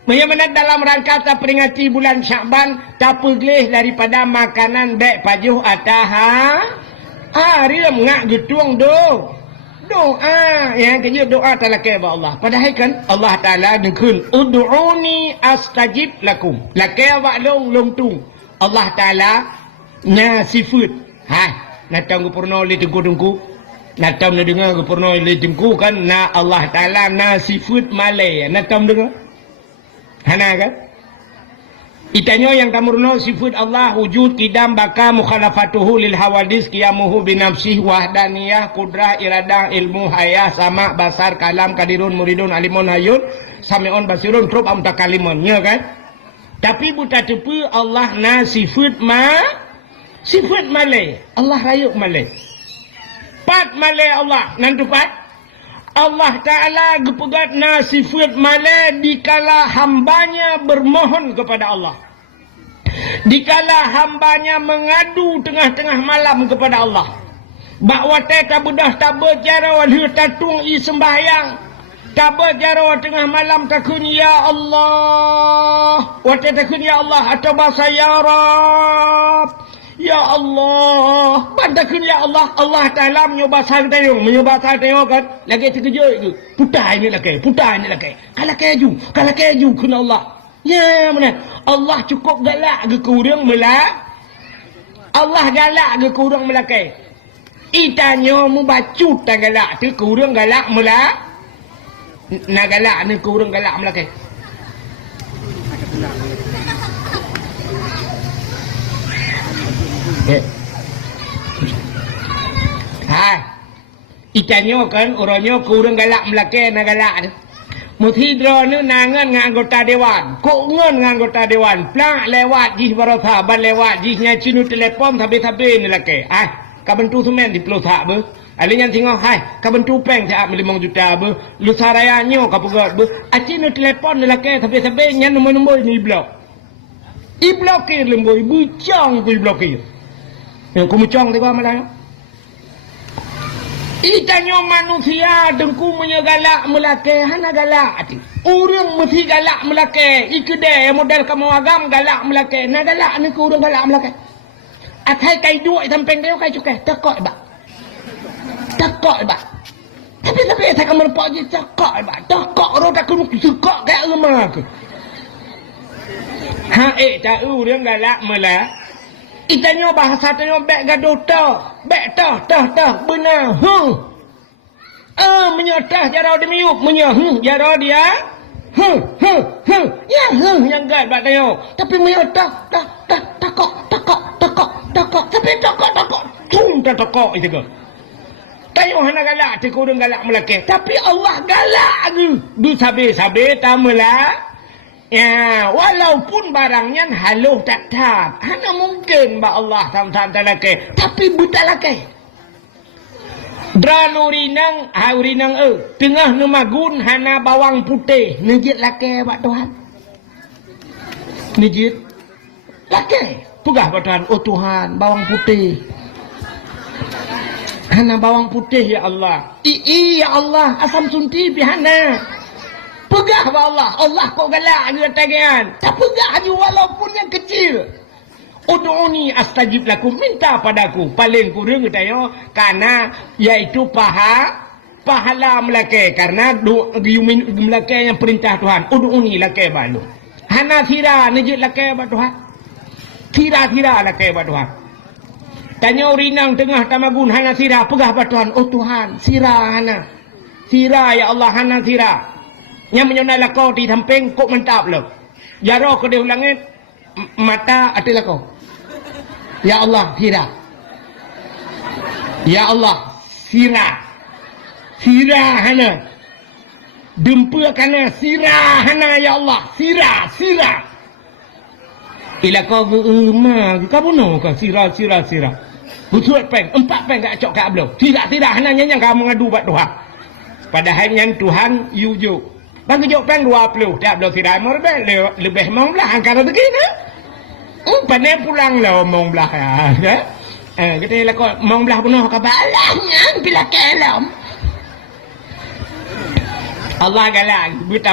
Bagaimana dalam rangka peringati bulan Syakban tak pergelih daripada makanan baik pajuh ataha riam ngak getuang doa yang kerja doa talakai ba Allah padahal kan Allah Taala dengkun ud'uni astajib lakum lakai wa long tung Allah Taala na sifat natang gupurno le tengku natang na dengar gupurno le tengku kan na Allah Taala na sifat malai natang dengar Hana kan? Itanya yang kamurno sifat Allah wujud kidam baka mukhalafatuhu lil hawadis qiyamuhu binafsih wahdaniyah kudrah iradah ilmu hayah sama basar kalam kadirun muridun alimun hayun sami'un basirun trub amtakalimun ya kan? Tapi buta tepi Allah na sifat malai Allah rayuk malai pat malai Allah nanti pat Allah Ta'ala gepegat na sifat malai dikala hambanya bermohon kepada Allah. Dikala hambanya mengadu tengah-tengah malam kepada Allah. Bahawa tak bedah tak berjara walhu tatung i sembahyang. Tak berjara tengah malam takun ya Allah. Wata takun ya Allah atau bahasa ya Rab. Ya Allah, bantakan ya Allah, Allah Ta'ala menyoba sang tayung kan, lagi terkejut itu, putai ni lagi, kalau keju kena Allah, ya mana, Allah cukup galak ke kurang melak, Allah galak ke kurang melakai, itanya membacut tak galak, tu kurang galak melak, Nak galak ni kurang galak melaki. Hai. Ikannya kan orangnya kurang galak melaki nak galak ni. Muthidra ni nangan dengan anggota dewan. Kok ngan dengan anggota dewan. Plak lewat jih barasa ban lewat jihnya cinu telefon tabe-tabe ni laki. Kabentu semen di Pulau Tak ber. Alinya tengok hai kabentu peng tak 5 juta ber. Lu sarayanya ka pegat ber. Cinu telefon ni laki tabe-tabe nya nombor-nombor ni blok. I blokir lembo ibu cong ku blokir. Yang ku mucong tu malah. Itanyo manusia dengku menyegalak melake hana galak ati. Urang mesti galak melake. Ikede model kamu agam galak melake. Na galak ni ku urang galak melake. Atai kai duit sampeng dia kai cukai tekok ba. Tekok ba. Tapi tak kamu nampak je tekok ba. Tekok ro tak kena sekok kai rumah aku. Tak urang galak melak. Itanyo bahasa tanyo bek gaduh bek benar menyotah jara demiuk jara dia ya yang gad bak tanyo tapi menyotah takok tapi takok takok itu ke tanyo hana galak ti kurang galak melake tapi Allah galak du sabe tamalah. Ya, walaupun barangnya haluh tak tap, hanya mungkin ba Allah sama-sama laki, tapi buta laki. Dran urinang, tengah nemagun hana bawang putih, nejit laki ba Tuhan. Nejit laki, pugah ba Tuhan, oh Tuhan, bawang putih. Hana bawang putih ya Allah. Ya Allah, asam sunti pihana. Pegah ba Allah. Allah kau galak dia tagihan. Tak pegah je walaupun yang kecil. Ud'uni astajib lakum. Minta padaku. Paling kurang katanya. Karena iaitu pahala melake. Karena melake yang perintah Tuhan. Ud'uni lake balu. Hana sira nejit lake ba Tuhan. Sira lake ba Tuhan. Tanya urinang tengah tamagun. Hana sira pegah ba Tuhan. Oh Tuhan. Sira hana. Sira ya Allah hana sira. Yang menyonai lakau di samping kok mentap lo. Jaro ke dia langit mata ati lakau. Ya Allah sira. Ya Allah sira. Sira hana. Dempa kana sira hana ya Allah. Sira. Ila kau kamu no ka sira. Betul peng 4 peng gak cok ka belum. Tidak hana yang kamu ngadu buat Tuhan. Padahal yang Tuhan yujuk. Bagi jawab peng 20 tak belum tidak mau lebih mau belah angkara begini. Pandai pulang lah mau belah ya. Kita lah kau mau belah penuh kabalahnya bila kelam. Allah galak buta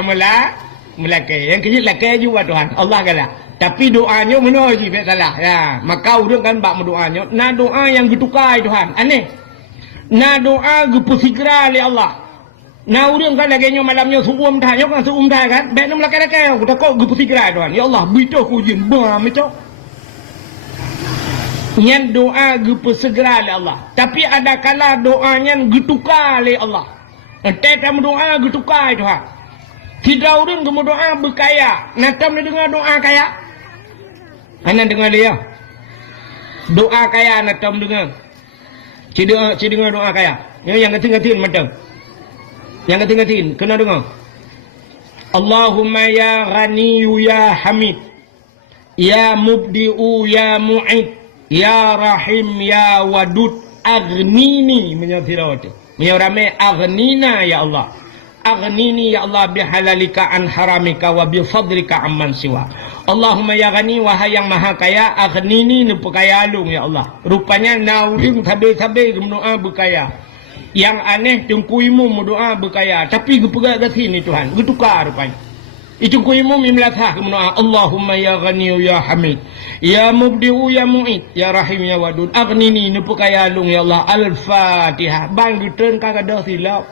melake yang kecil lake juga Tuhan. Allah galak. Tapi doanya mana je tak salah. Ya, maka urang kan bak doanya. Na doa yang getukai Tuhan. Aneh. Na doa gepusigra oleh Allah. Nah urang kan lagi nyo malamnya suum dah kan bek nom laki-laki aku tak kau gepusigra Tuhan. Ya Allah bito ku jin bam itu. Nyan doa gepusigra oleh Allah. Tapi ada kala doanya getukar oleh Allah. Tetap doa getukar Tuhan. Tidak urang gemu doa berkaya. Natam dia dengar doa kaya. Ana dengar dia. Doa kaya natam dengar. Ci dengar doa kaya. Yang keting-keting macam. Yang keting-keting kena dengar. Allahumma ya Ghaniyu ya Hamid. Ya Mubdi'u ya Mu'id. Ya Rahim ya Wadud. Aghnini menyafirawati. Menyarame aghnina ya Allah. Aghnini ya Allah bihalalika an haramika wa bifadlika amman siwa. Allahumma ya Ghani wahai yang maha kaya. Aghnini ni pekaya alung ya Allah. Rupanya nauring tabe-tabe gemdoa berkaya. Yang aneh jengkuimu berdoa berkaya. Tapi gepegak kat sini Tuhan. Getukar rupanya. Itu kuimu mimlatah berdoa. Allahumma ya Ghani ya Hamid. Ya Mubdi'u ya Mu'id. Ya Rahim ya Wadud. Aghnini ni pekaya alung ya Allah. Al-Fatihah. Bang return kagak silap.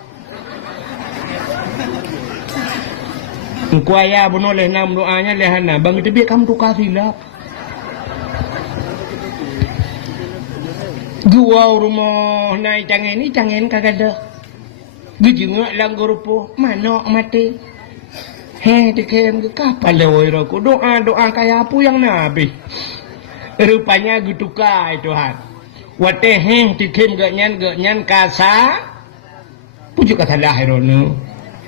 Kuaya boleh nam doanya lehana. Bang itu biar kamu tukar silap. Dua rumah naik cangen kagak ada. Gejengak lang gurupo, manok mati. Dikem ke kapal lewoi roku. Doa kaya apa yang Nabi. Rupanya gutuka Tuhan. Wate dikem genyan kasa. Pujuk kata lahirono.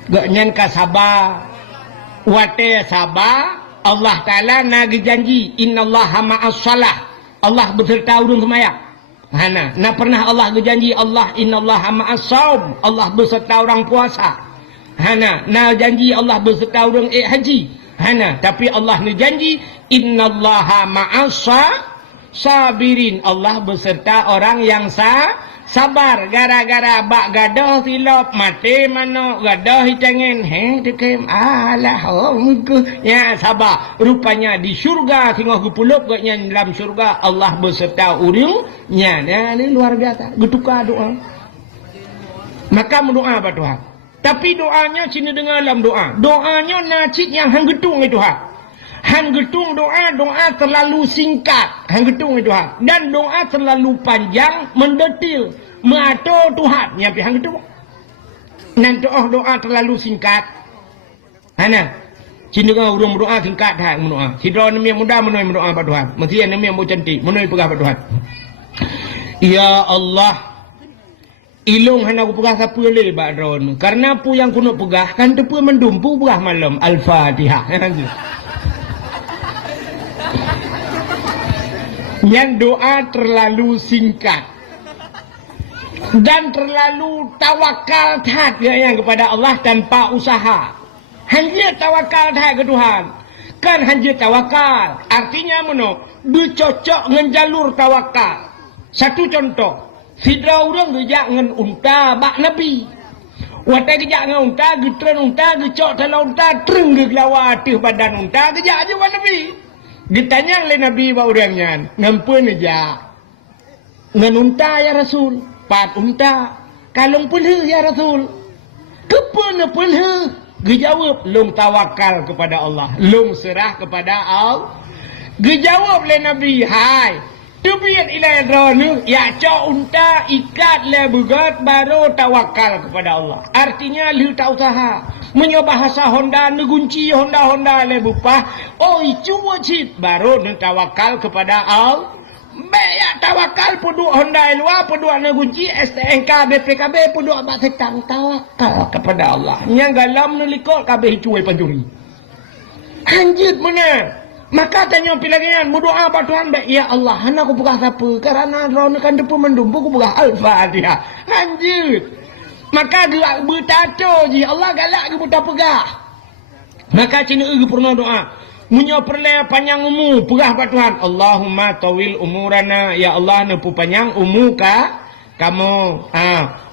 Genyan kasaba. Wate sabah. Allah Ta'ala nagi janji. Inna Allah ma'as salah. Allah beserta urung semaya. Nah pernah Allah berjanji Allah Inna Allah ma'as saum. Allah beserta orang puasa. Nah janji Allah beserta orang haji. Tapi Allah ni janji Inna Allah ma'as sabirin. Allah beserta orang yang sabar. Gara-gara bak gadah silap mati mana gadah hicangen dikem alah ya sabar. Rupanya di syurga singah gupulup gaknya dalam syurga Allah beserta urungnya. Ini luar biasa. Getuka doa. Maka mendoa apa Tuhan? Tapi doanya sini dengar dalam doa. Doanya nacik yang hanggetung itu ha. Hanggetung doa terlalu singkat. Hanggetung itu ha. Dan doa terlalu panjang, mendetil. Mengatur Tuhan. Nyampi hanggetung. Dan doa terlalu singkat. Sini dengar urung doa singkat ha mendoa. Si doa ni mudah menoi mendoa pada Tuhan. Mesti yang ni cantik menoi pegah pada Tuhan. Ya Allah. Ilung hana aku pegah siapa le bak drone. Karena pu yang kuno pegah kan tepu mendumpu pegah malam Al-Fatihah. Yang doa terlalu singkat dan terlalu tawakal yang kepada Allah tanpa usaha. Hanya tawakal ke Tuhan. Kan hanya tawakal. Artinya mana? Dicocok dengan jalur tawakal. Satu contoh. Sidra orang gejak dengan unta bak Nabi. Watai gejak dengan unta, getren unta, gecok dalam unta, tereng geglawa hati badan unta, gejak aja bak Nabi. Ditanya oleh Nabi bak orangnya, ngampun aja. Dengan unta ya Rasul, pat unta, kalung pelha ya Rasul. Kepana pelha? Gejawab, lung tawakal kepada Allah, lung serah kepada Allah. Gejawab oleh Nabi, hai. Tubiat ilai dronu, ya cok unta ikat le bugat baru tawakal kepada Allah. Artinya lu tak usaha. Menyoba bahasa Honda negunci Honda le bupah. Oi cuba cit baru tawakal kepada Allah. Ya tawakal puduk Honda luar puduk negunci STNK BPKB puduk abak setang tawakal kepada Allah. Yang galam nelikot kabeh cuai panjuri. Anjit mana? Maka tanya pilihan berdoa pada Tuhan baik ya Allah hana aku pegah siapa karena drone kan depu mendumpu aku pegah Al-Fatihah lanjut maka gerak bertato je Allah galak ke buta pegah maka cina pernah doa munyo perle panjang umur pegah pada Tuhan Allahumma tawil umurana ya Allah nepu panjang umur ka kamu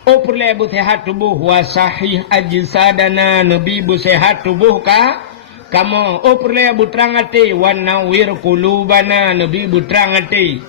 perle bersehat tubuh wa sahih ajsadana nabi bersehat tubuh ka kamu perle butrang hati wa nawir qulubana nabi butrang hati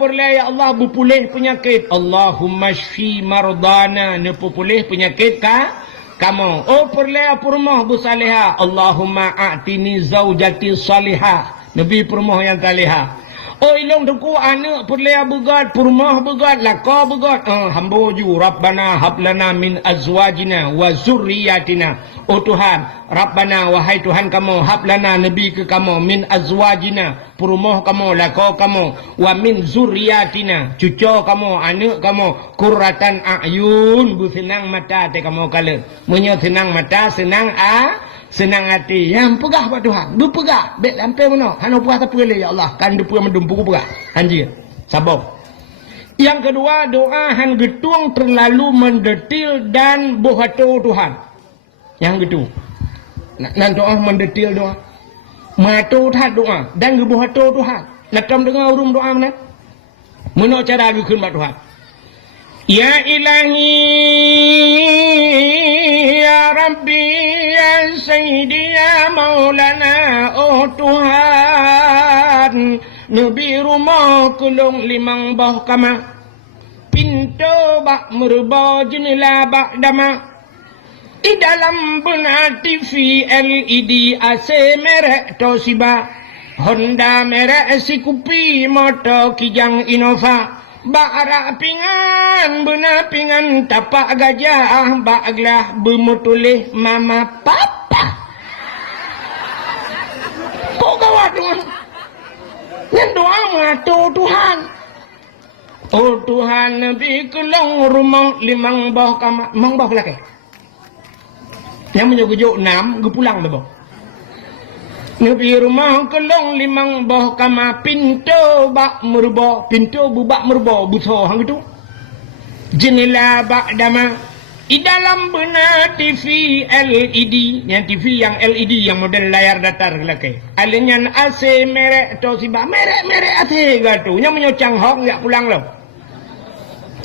perle ya Allah bupulih penyakit Allahumma shfi mardana nepu pulih penyakit ka kamu perle purmoh busaleha Allahumma a'tini zaujati salihah nabi purmoh yang salihah ilong duku anak perle begat purmoh begat laka begat hamba ju rabbana hablana min azwajina wa zurriyatina Tuhan rabbana wahai Tuhan kamu hablana nabi ke kamu min azwajina purmoh kamu laka kamu wa min zurriyatina cucu kamu anak kamu qurratan a'yun bu senang mata te kamu kala munyo senang mata senang hati yang pegah pada Tuhan du pegah bet sampai mana hana puas apa le ya Allah kan depu mendumpu pegah anjir sabar. Yang kedua doa hang getung terlalu mendetil dan bohato Tuhan. Yang gitu nan doa mendetil doa mato that doa dan bohato Tuhan nak kam dengar urung doa mana mana cara gekeun mak Tuhan ya ilahi ya rabbi ya sayyidi ya maulana Tuhan nabi rumah kulung limang bah kama pintu bak merba jendela bak dama di dalam benati LED AC merek Toshiba Honda merek Sikupi motor Kijang Innova Ba'ara pingan benapingan tapak gajah ba'aglah bemutulih mama papa. Kok gawat tuan? Yang doa mengatu Tuhan. Oh Tuhan Nabi kelong rumah limang bawah kamar. Mang bawah lagi. Yang menyugujuk 6 gue pulang dah bawah. Nabi rumah kelong limang boh kama pintu bak merubah pintu bubak merubah buso hang itu jendela bak dama di dalam benar TV LED yang TV yang LED yang model layar datar lagi alinyan AC merek atau siba merek AC gatu yang menyocang hong nggak pulang lo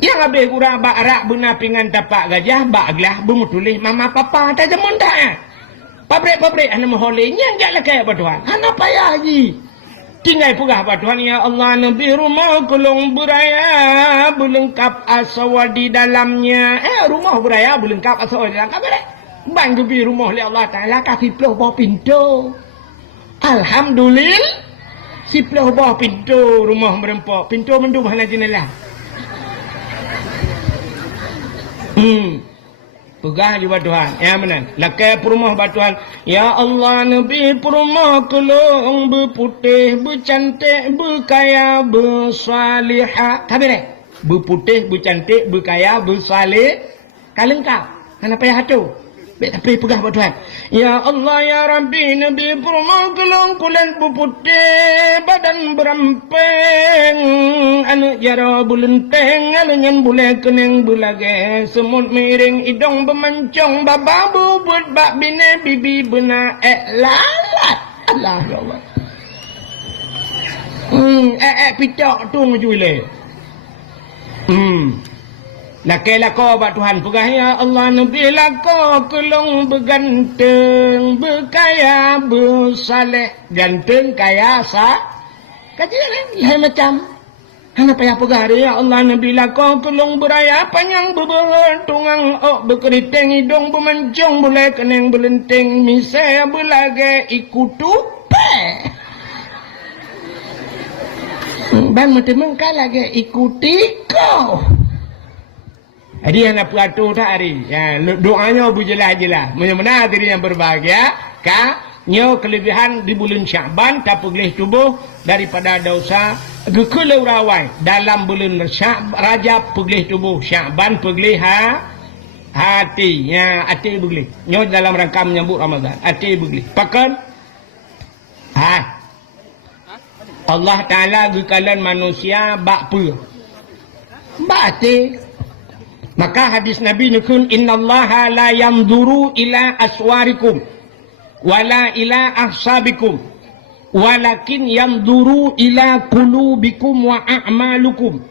yang habis kurang bak rak benar pingan tapak gajah bak aglah bumutulih mama papa tak jamun dah. Pabrik-pabrik anak maholenya enggak lah kayak Tuhan. Anak payah haji. Tinggal pegah Tuhan ya Allah Nabi rumah kelong beraya berlengkap asawal di dalamnya. Rumah beraya berlengkap asawal di dalamnya. Kabar bang gebi rumah oleh Allah Taala kasih peluh bawah pintu. Alhamdulillah si peluh bawah pintu rumah merempok. Pintu mendung hana jendela. Pegah juga Tuhan. Ya benar. Lakai perumah batuan. Ya Allah Nabi perumah kelong berputih, bercantik, berkaya, bersalihah. Kabir berputih, bercantik, berkaya, bersalih. Kalengkap. Kenapa ya hatu? Tapi pegah batuan. Ya Allah ya Rabbi Nabi perumah kelong kulit berputih, badan beramping, anak jara bulenteng, alanyan boleh keneng belage, semut miring, hidung bermancung, baba bubut, bak bine, bibi benar, lalat. Allah ya Allah. Pitok tu ngejule. Lakai lako bat Tuhan pegah ya Allah Nabi lako kelong berganteng, berkaya, bersaleh, ganteng, kaya, kajian lain macam. Hana payah pegah ya Allah Nabi lako kelong beraya, panjang berberat, tungang berkeriting, hidung bermancung, boleh keneng berlenteng, misai berlagak ikut tupe. Bang mati-mengkal lagi ikuti kau. Jadi yang nak peratur tak hari. Ya, doanya berjelas-jelas. Mana-mana diri yang berbahagia. Nyo kelebihan di bulan Sya'ban tak pergelih tubuh daripada dosa kekelaurawai. Dalam bulan Rajab pergelih tubuh. Sya'ban pergelih hati. Ya, hati pergelih. Nyo dalam rangka menyambut Ramadan. Hati pergelih. Pakan? Allah Ta'ala gekalan manusia bakpa. Hati. Maka hadis Nabi nukun innallaha la yanzuru ila aswarikum wala ila ahsabikum walakin yanzuru ila qulubikum wa a'malukum.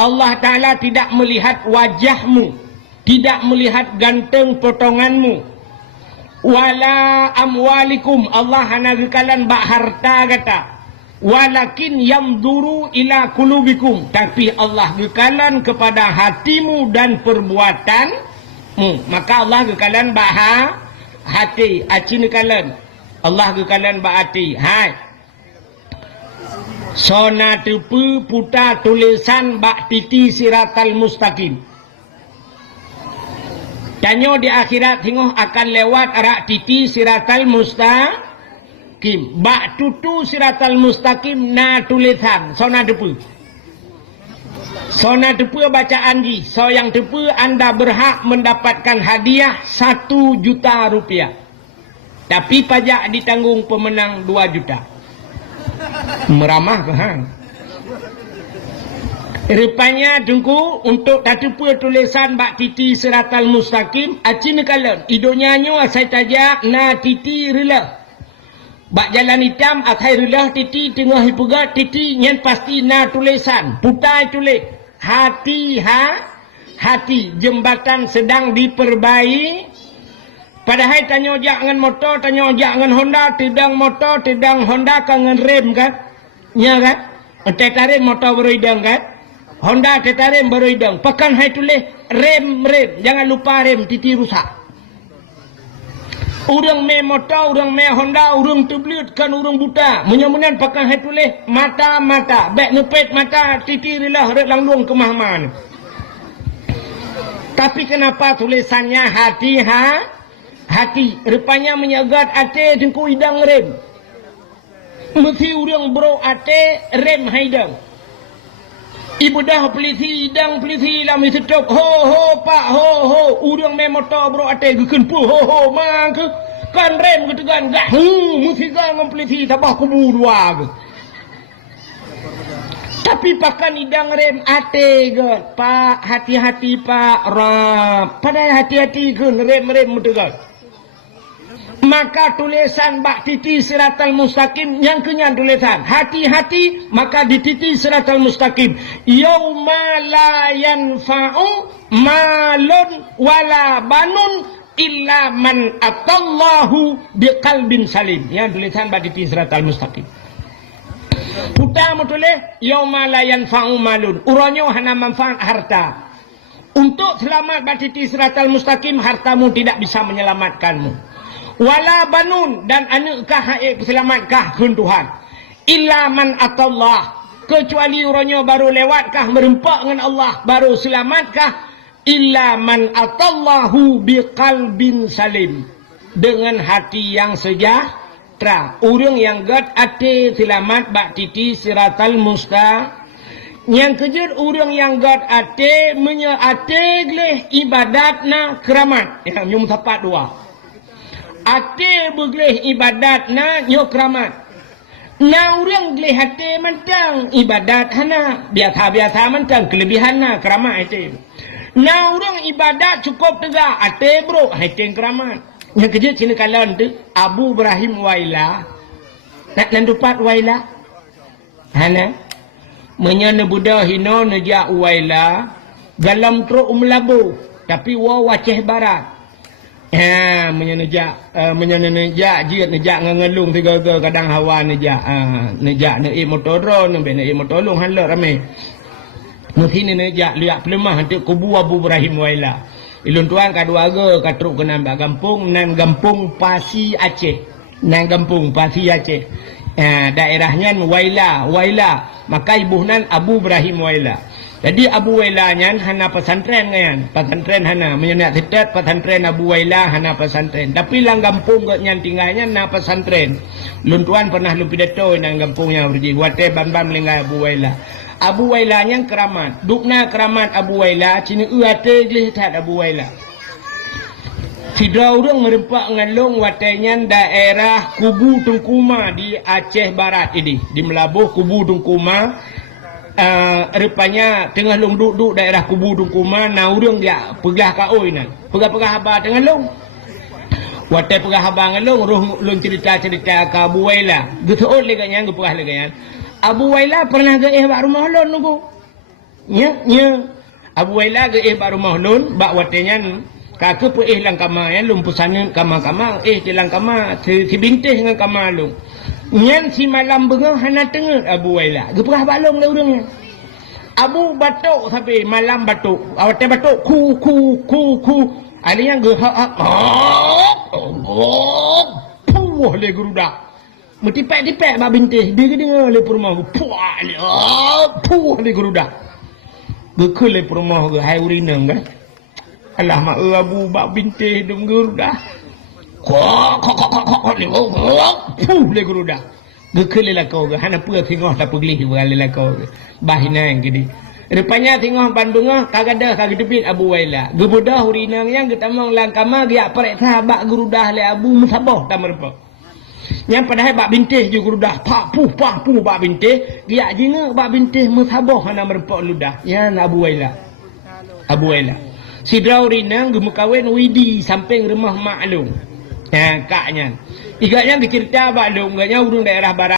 Allah Ta'ala tidak melihat wajahmu, tidak melihat ganteng potonganmu, wala amwalikum. Allah hanya gekalan bak harta kata. Walakin yanzuru ila qulubikum, tapi Allah gekalan kepada hatimu dan perbuatanmu. Maka Allah gekalan bah hati, acin gekalan. Allah gekalan bah hati. Hai. Sona tepu puta tulisan bak titi siratal mustaqim. Tanyo di akhirat tengok akan lewat arak titi siratal mustaqim. Bak tutu siratal mustaqim na tulisan sona depu. Sona depu bacaan di. So yang depu anda berhak mendapatkan hadiah 1 juta rupiah. Tapi pajak ditanggung pemenang 2 juta. Meramah ke hang? Rupanya tunggu untuk tatupu tulisan bak titi siratal mustaqim acin kalon. Idonya nyo asai tajak na titi rela. Bak jalan hitam akhairullah titi tengah hipugat titi nyen pasti na tulisan putai tulis hati hati jembatan sedang diperbaiki. Padahal tanyo jak ngan motor, tanyo jak ngan Honda, tidang motor, tidang Honda kan ngan rem kan? Nya kan? Tetarim motor beroidang kan? Honda tetarim beroidang. Pakan hai tulis rem, jangan lupa rem titi rusak. Urang me motor, urang me Honda, urang teblit kan urang buta. Menyamunan pakai hai tulis mata-mata, bek ngepet mata, titirilah rek langluang ke mahman. Tapi kenapa tulisannya hati hati? Rupanya menyagat ate tengku idang rem. Mesti urang bro ate rem haidang. Ibu dah pelisi idang pelisi lah mesti cok ho pak ho urang me motor bro ate gekeun pu ho mang ke kan rem gitu kan gak mesti gang pelisi tabah kubu dua ke. Tapi pakan idang rem ate ke pak hati-hati pak rap pada hati-hati ke rem gitu kan. Maka tulisan bak titi siratal mustaqim yang kenyan tulisan hati-hati maka di titi siratal mustaqim yauma la yanfa'u malun wala banun illa man atallahu biqalbin salim yang tulisan bak titi siratal mustaqim. Pertama tulis yauma la yanfa'u malun uronyo hana manfaat harta. Untuk selamat bak titi siratal mustaqim hartamu tidak bisa menyelamatkanmu. Wala banun dan anukkah selamatkah kun Tuhan illa man atallah kecuali uronyo baru lewatkah merempak dengan Allah baru selamatkah illa man atallahu biqalbin salim dengan hati yang sejahtera. Urang yang gad ate selamat bak titi siratal musta yang kejut urang yang gad ate ate gleh ibadatna keramat yang nyum tepat dua. Ate begleh ibadat na nyo kramat. Na urang gleh hati mantang ibadat hana biasa-biasa mantang kelebihan na keramat ate. Na urang ibadat cukup tegak ate bro hati keramat. Yang kerja cina kalan tu Abu Ibrahim Waila. Nak nandupat Waila. Hana menyana Buddha hino nejak Waila galam truk melabu tapi wa waceh barat. Menyenejak jiat nejak ngelung tiga kadang hawa nejak nejak ne motoro ne bene motolong han le rame mesti ne nejak liak pelemah hantu kubu Abu Ibrahim Waila ilun tuan kadua ge katruk ke nambah gampung nan gampung Pasi Aceh nan gampung Pasi Aceh daerahnya Waila maka ibu nan Abu Ibrahim Waila. Jadi Abu Waila nyan hana pesantren ngayan. Pesantren hana menyenak setet pesantren Abu Waila hana pesantren. Tapi lang kampung ke nyan tinggalnya na pesantren. Lun tuan pernah lu pidato nang kampungnya berji wate ban-ban melinggai Abu Waila. Abu Waila nyan keramat. Dukna keramat Abu Waila cini uate glih tat Abu Waila. Sidra urang merempak ngalung watenya daerah Kubu Tungkuma di Aceh Barat ini. Di Melabuh Kubu Tungkuma. Rupanya tengah long duduk daerah Kubu Tungkuma na urang dia pegah kaoi nan pegah haba tengah long wate pegah haba ngalong roh lun cerita ke Abu Waila gitu ot leganya pegah leganya Abu Waila pernah ke bak rumah lon nunggu nya Abu Waila ke bak rumah lon bak watenya kake pe lang kama yan lum pusanan kama lang kama si bintih dengan kama lung nyan si malam bengah hana tengah Abu Waila gepegah balong le urangnya Abu batuk sampai malam batuk awak batuk ku alinya ge puh le geruda mutipek ba bintih dia dengar le rumah puh le geruda gekul le rumah ge hai urinang kan alah mak Abu ba bintih dum geruda kok le geruda gekele la kau hana pua tengok tak pergi wala la kau bahina yang gede rupanya tengok Bandung kagak debit Abu Waila gebudah urinang yang getamang langkama dia parek sahabat gerudah le Abu musabah tamerpa yang padahal bak bintih je gerudah pak puh bak bintih dia jinga bak bintih musabah hana merpa ludah ya Abu Waila sidra urinang gemukawin widi samping rumah maklum kaknya igaknya dicerita bak long gaknya urung daerah barat